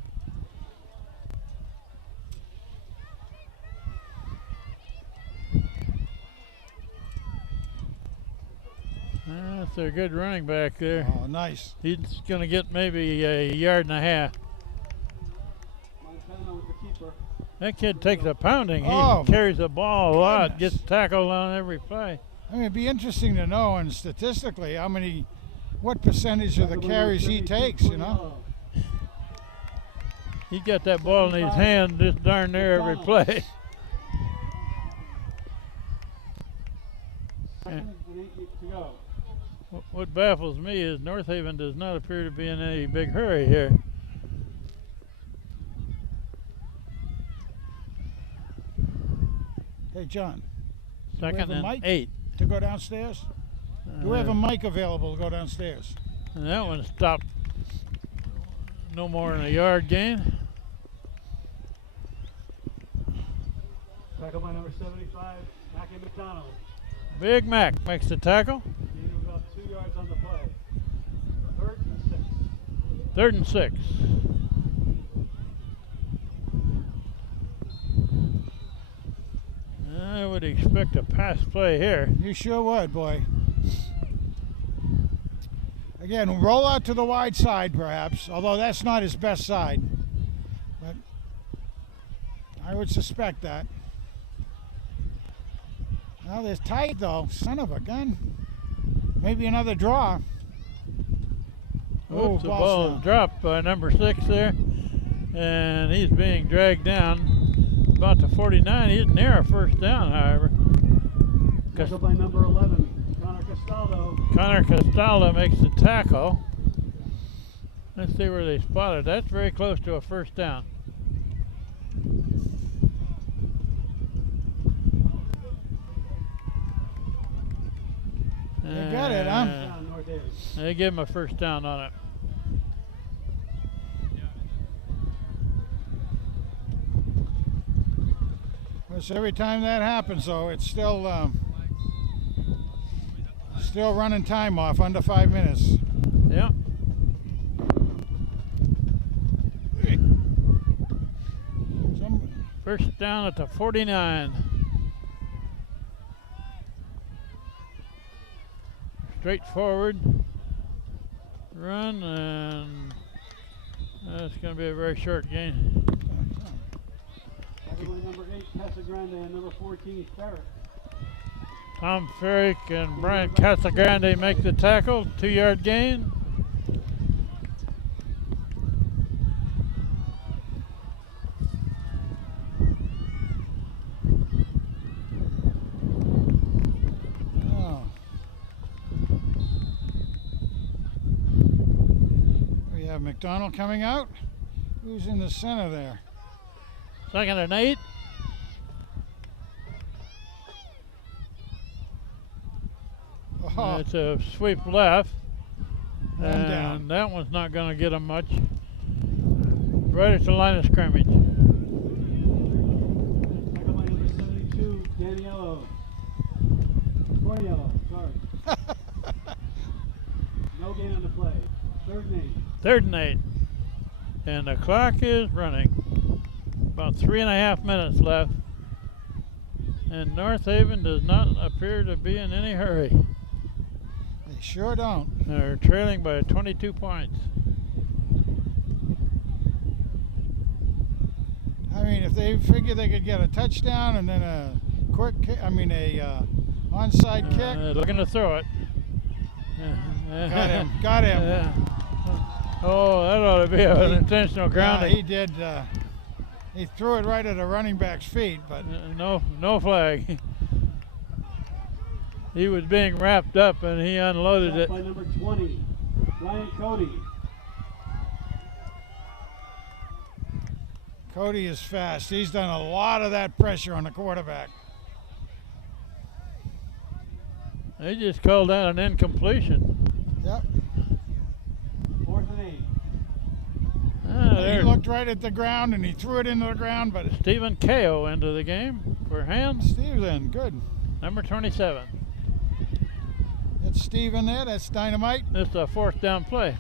That's a good running back there. Oh, nice. He's going to get maybe a yard and a half. Montano with the keeper. That kid takes a pounding. Oh, He carries the ball a lot, goodness. gets tackled on every play. I mean, it'd be interesting to know, and statistically, what percentage of the carries he takes, you know? He's got that ball in his hand just darn near every play. Second and 8 to go. What baffles me is North Haven does not appear to be in any big hurry here. Hey, John, Second a and mic? 8. to go downstairs? Do we have a mic available to go downstairs? And that one stopped no more than a yard gain. Tackle by number 75, Mackie McDonald. Big Mac makes the tackle. Gain of about 2 yards on the play. 3rd and 6. 3rd and 6. I would expect a pass play here. You sure would, boy. Again, roll out to the wide side, perhaps, although that's not his best side. But I would suspect that. Well, they're tight, though. Son of a gun. Maybe another draw. Oops, the ball's ball down. is dropped by number 6 there. And he's being dragged down about to 49. He's near a first down, however. Tackle by number 11, Connor Castaldo. Connor Castaldo makes the tackle. Let's see where they spotted. That's very close to a first down. They got it, huh? Down North Haven. They give him a first down on it. Because every time that happens, though, it's still running time off under 5 minutes. Yep. First down at the 49. Straightforward run, and that's going to be a very short gain. Tackle by number 8, Casagrande, and number 14, Ferrick. Tom Ferrick and Brian Casagrande make the tackle. 2-yard gain. Oh. We have McDonald coming out. Who's in the center there? 2nd and 8. Oh, It's a sweep left. Man And down. that one's not going to get him much. Right at the line of scrimmage. Tackle by number 72, Daniello. Corniello, sorry. No gain on the play. 3rd and 8. 3rd and 8. And the clock is running. About 3.5 minutes left. And North Haven does not appear to be in any hurry. They sure don't. They're trailing by 22 points. I mean, if they figure they could get a touchdown and then a quick, onside kick. Looking to throw it. Got him. Oh, that ought to be an intentional grounding. He did. He threw it right at a running back's feet, but no flag. He was being wrapped up and he unloaded it. By number 20, Ryan Cody. Cody is fast. He's done a lot of that pressure on the quarterback. They just called that an incompletion. Yep. 4th and 8. He looked right at the ground and he threw it into the ground, but Stephen Ko into the game for hands. Steve's in. Good. Number 27. That's Steve in there. That's dynamite. It's a 4th down play.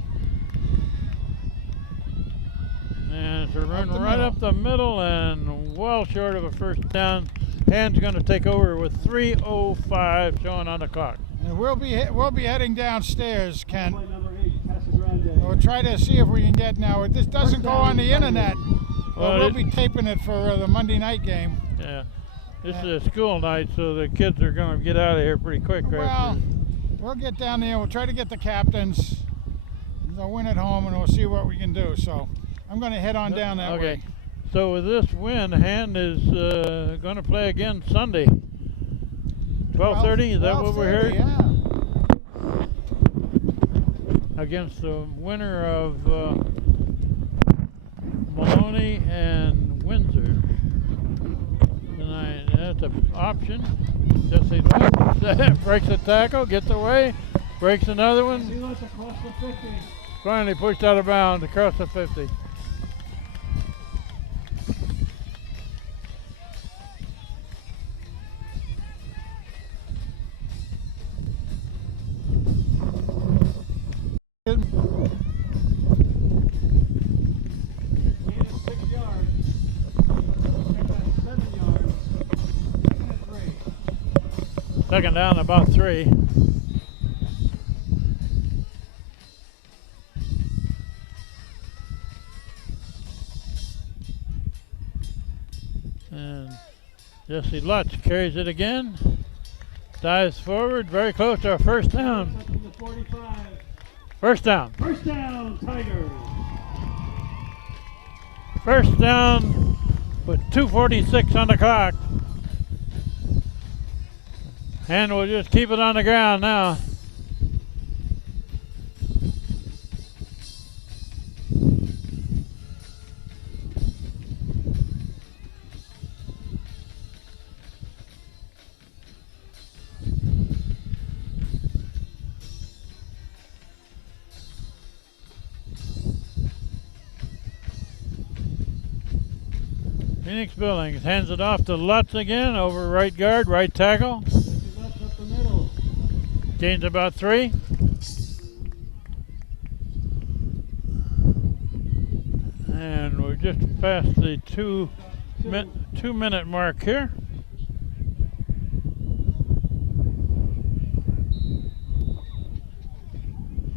And it's a run right up the middle and well short of a 1st down. Hand's going to take over with 3:05 showing on the clock. And we'll be heading downstairs, Ken. By number 8, Casa Grande. We'll try to see if we can get now. This doesn't go on the internet. Well, We'll be taping it for the Monday night game. Yeah. This is a school night, so the kids are going to get out of here pretty quick. Well, we'll get down there. We'll try to get the captains. They'll win at home, and we'll see what we can do. So I'm going to head on down that way. So with this win, Hand is going to play again Sunday. 12:30, is that what we're hearing? Yeah. Against the winner of Maloney and Windsor tonight. That's an option. Jesse Lutz breaks a tackle, gets away, breaks another one. Jesse Lutz across the 50. Finally pushed out of bounds across the 50. Gain of 6 yards. Take that 7 yards. Second and 3. Second down, about 3. And Jesse Lutz carries it again. Dives forward, very close to our 1st down. Up to the 45. 1st down. 1st down, Tigers. 1st down with 2:46 on the clock. And we'll just keep it on the ground now. Phoenix Billings hands it off to Lutz again over right guard, right tackle. Jesse Lutz up the middle. Gains about 3. And we're just past the 2-minute mark here.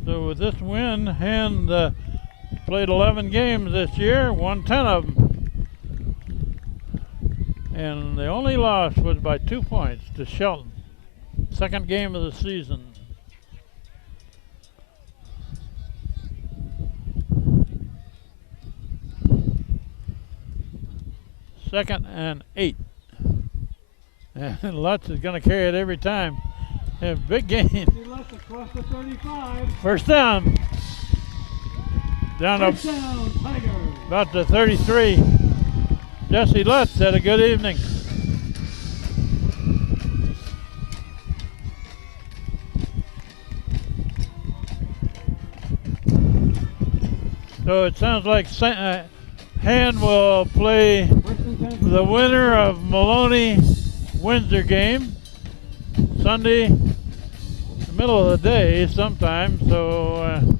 So with this win, Hand played 11 games this year, won 10 of them. And the only loss was by 2 points to Shelton. 2nd game of the season. Second and 8. And Lutz is going to carry it every time. And big gain. Jesse Lutz across the 35. 1st down. Down to 1st down, Tigers. about the 33. Jesse Lutz had a good evening. So it sounds like Hand will play the winner of Maloney-Windsor game Sunday, the middle of the day sometime. So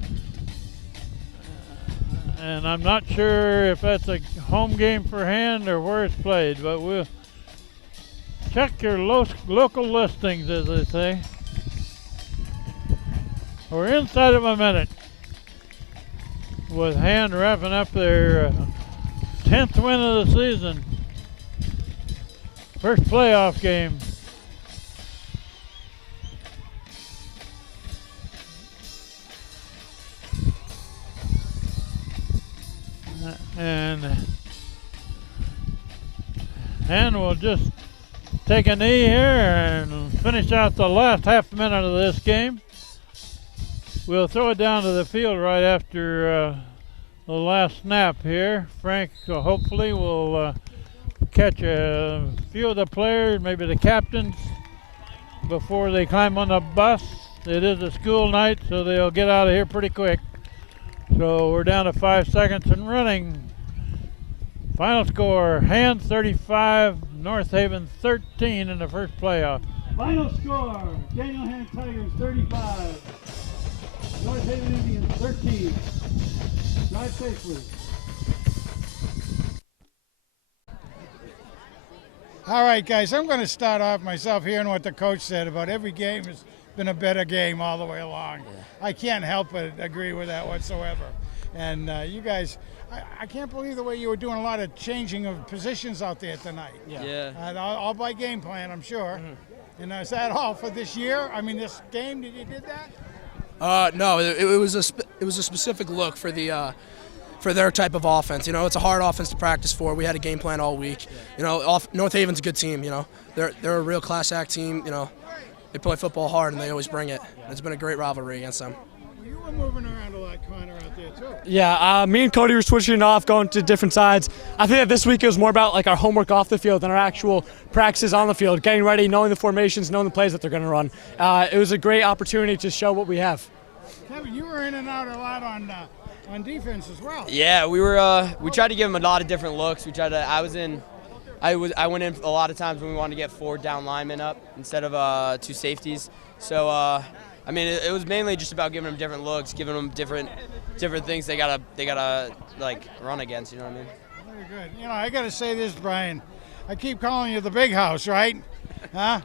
And I'm not sure if that's a home game for Hand or where it's played, but we'll check your local listings, as they say. We're inside of a minute with Hand wrapping up their 10th win of the season. First playoff game. And we'll just take a knee here and finish out the last half minute of this game. We'll throw it down to the field right after the last snap here. Frank hopefully will catch a few of the players, maybe the captains, before they climb on the bus. It is a school night, so they'll get out of here pretty quick. So we're down to 5 seconds and running. Final score, Hand 35, North Haven 13 in the first playoff. Final score, Daniel Hand Tigers 35, North Haven Indians 13. Drive safely. All right, guys, I'm going to start off myself hearing what the coach said about every game has been a better game all the way along. Yeah. I can't help but agree with that whatsoever. And you guys, I can't believe the way you were doing a lot of changing of positions out there tonight. Yeah. All by game plan, I'm sure. Mm-hmm. And is that all for this year? I mean, this game, did you did that? No, it was a specific look for the for their type of offense. You know, it's a hard offense to practice for. We had a game plan all week. You know, North Haven's a good team. You know, they're a real class act team. You know, they play football hard and they always bring it. It's been a great rivalry against them. You were moving around a lot, Connor, out there too. Yeah, me and Cody were switching off, going to different sides. I think that this week it was more about like our homework off the field than our actual practices on the field, getting ready, knowing the formations, knowing the plays that they're going to run. It was a great opportunity to show what we have. Kevin, you were in and out a lot on defense as well. Yeah, we tried to give them a lot of different looks. I went in a lot of times when we wanted to get 4 down linemen up instead of 2 safeties. So I mean, it was mainly just about giving them different looks, giving them different things they gotta like run against. You know what I mean? Very good. You know, I gotta say this, Brian. I keep calling you the big house, right? Huh?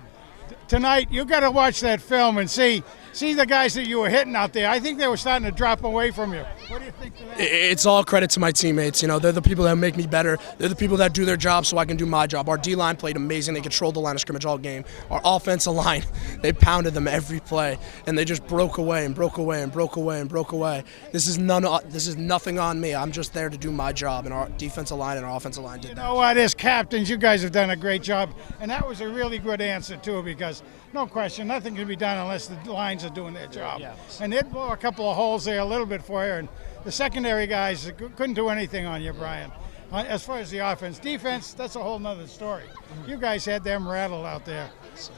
Tonight, you got to watch that film and see the guys that you were hitting out there. I think they were starting to drop away from you. What do you think of that? It's all credit to my teammates. You know, they're the people that make me better. They're the people that do their job so I can do my job. Our D-line played amazing. They controlled the line of scrimmage all game. Our offensive line, they pounded them every play, and they just broke away and broke away and broke away and broke away. This is nothing on me. I'm just there to do my job, and our defensive line and our offensive line did that. You know what? As captains, you guys have done a great job, and that was a really good answer too, because no question, nothing can be done unless the lines are doing their job. Yeah. And they'd blow a couple of holes there a little bit for you, and the secondary guys couldn't do anything on you, Brian. As far as the offense. Defense, that's a whole nother story. You guys had them rattled out there.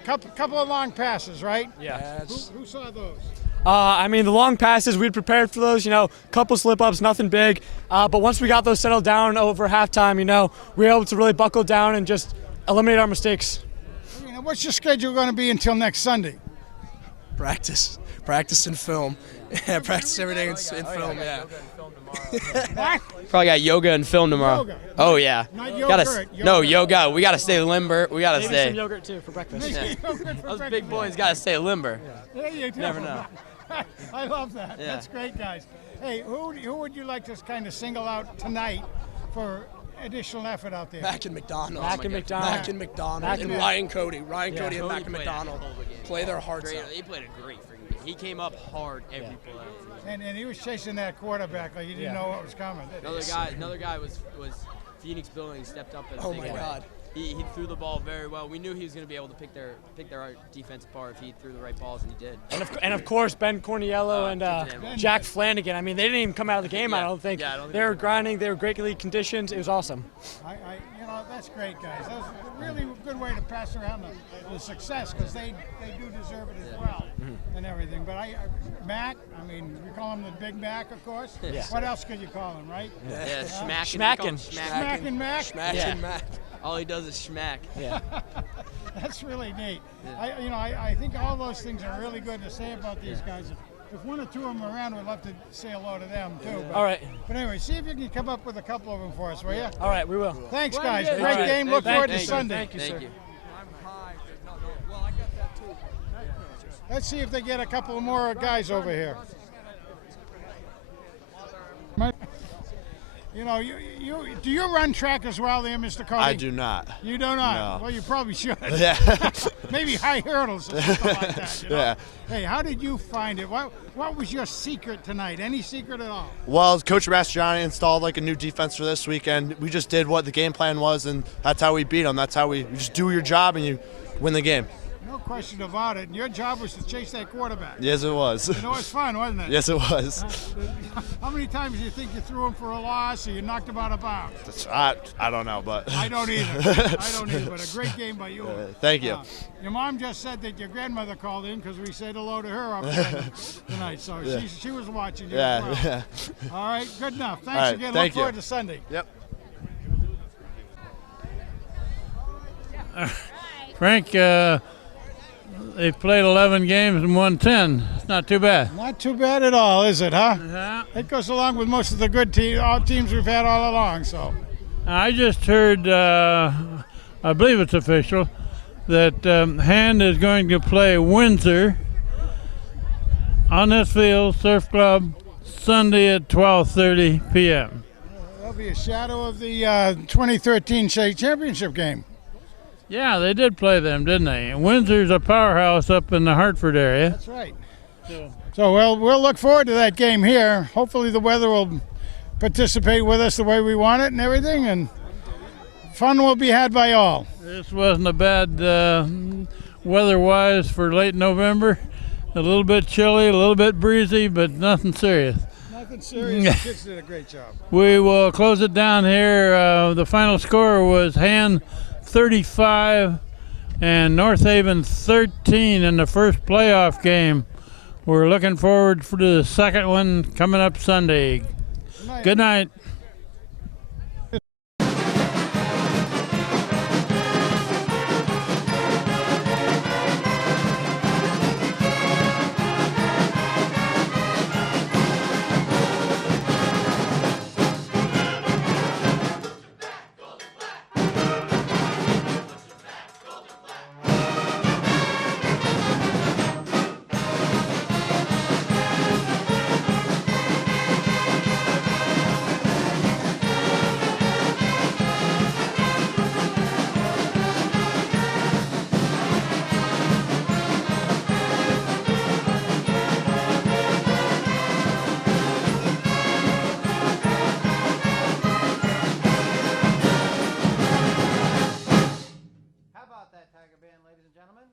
Couple of long passes, right? Yeah. Who saw those? I mean, the long passes, we'd prepared for those, you know, couple slip-ups, nothing big. But once we got those settled down over halftime, you know, we were able to really buckle down and just eliminate our mistakes. I mean, what's your schedule going to be until next Sunday? Practice and film. Yeah, practice everything in film, yeah. Probably got yoga and film tomorrow. Yoga. Oh yeah. Not yogurt. No, yoga. We gotta stay limber. We gotta Maybe stay. some yogurt too for breakfast. Yeah. Those big boys gotta stay limber. There you go. Never know. I love that. Yeah. That's great, guys. Hey, who would you like to kind of single out tonight for additional effort out there? Mac and McDonald. Mac and McDonald. Mac and McDonald. Mac And and Ryan Cody. Ryan Cody and Cody Mac and played a McDonald hell of a game. play their hearts Great. out. He played a great freaking game. He came up hard every play. And he was chasing that quarterback like you didn't know what was coming. Another guy was Phoenix Billings stepped up and Oh my God. He threw the ball very well. We knew he was going to be able to pick their defense apart if he threw the right balls, and he did. And of course, Ben Corniello and Jack Flanagan. I mean, they didn't even come out of the game, I don't think. Yeah, I don't think they were grinding. They were greatly conditioned. It was awesome. You know, that's great, guys. That's a really good way to pass around the success, because they do deserve it as well and everything. But Mac, I mean, we call him the Big Mac, of course. Yeah. What else could you call him, right? Yeah, Schmackin'. Smacking Mac? Smashing Mac. All he does is schmack. Yeah. That's really neat. I think all those things are really good to say about these guys. If one or two of them are around, we'd love to say hello to them too. But, All right. But anyway, see if you can come up with a couple of them for us, will you? All right, we will. Thanks, guys. All Great right. game. Look forward to Thank you. Sunday. Thank you, sir. Thank you. Let's see if they get a couple more guys over here. You know, do you run track as well there, Mr. Cody? I do not. You do not? No. Well, you probably should. Yeah. Maybe high hurdles or something like that. You know? Yeah. Hey, how did you find it? What was your secret tonight? Any secret at all? Well, Coach Mastriani installed like a new defense for this weekend. We just did what the game plan was, and that's how we beat them. That's how we just do your job and you win the game. No question about it. Your job was to chase that quarterback. Yes, it was. You know, it's fun, wasn't it? Yes, it was. How many times do you think you threw him for a loss or you knocked him out of bounds? I don't know, but. I don't either. I don't either, but a great game by you. Thank you. Your mom just said that your grandmother called in because we said hello to her up there tonight, so Yeah. she was watching you Yeah. as well. Yeah. All right, good enough. Thanks All right, again. thank Look forward you. to Sunday. Yep. Frank, they've played 11 games and won 10. It's not too bad. Not too bad at all, is it, huh? Yeah. It goes along with most of the good teams we've had all along, so. I just heard, I believe it's official, that Hand is going to play Windsor on this field, Surf Club, Sunday at 12:30 p.m. That'll be a shadow of the 2013 state championship game. Yeah, they did play them, didn't they? Windsor's a powerhouse up in the Hartford area. That's right. So we'll look forward to that game here. Hopefully the weather will participate with us the way we want it and everything, and fun will be had by all. This wasn't a bad weather-wise for late November. A little bit chilly, a little bit breezy, but nothing serious. Nothing serious. The kids did a great job. We will close it down here. The final score was Hand 35 and North Haven 13 in the first playoff game. We're looking forward to the second one coming up Sunday. Good night. How about that, Tiger Band, ladies and gentlemen?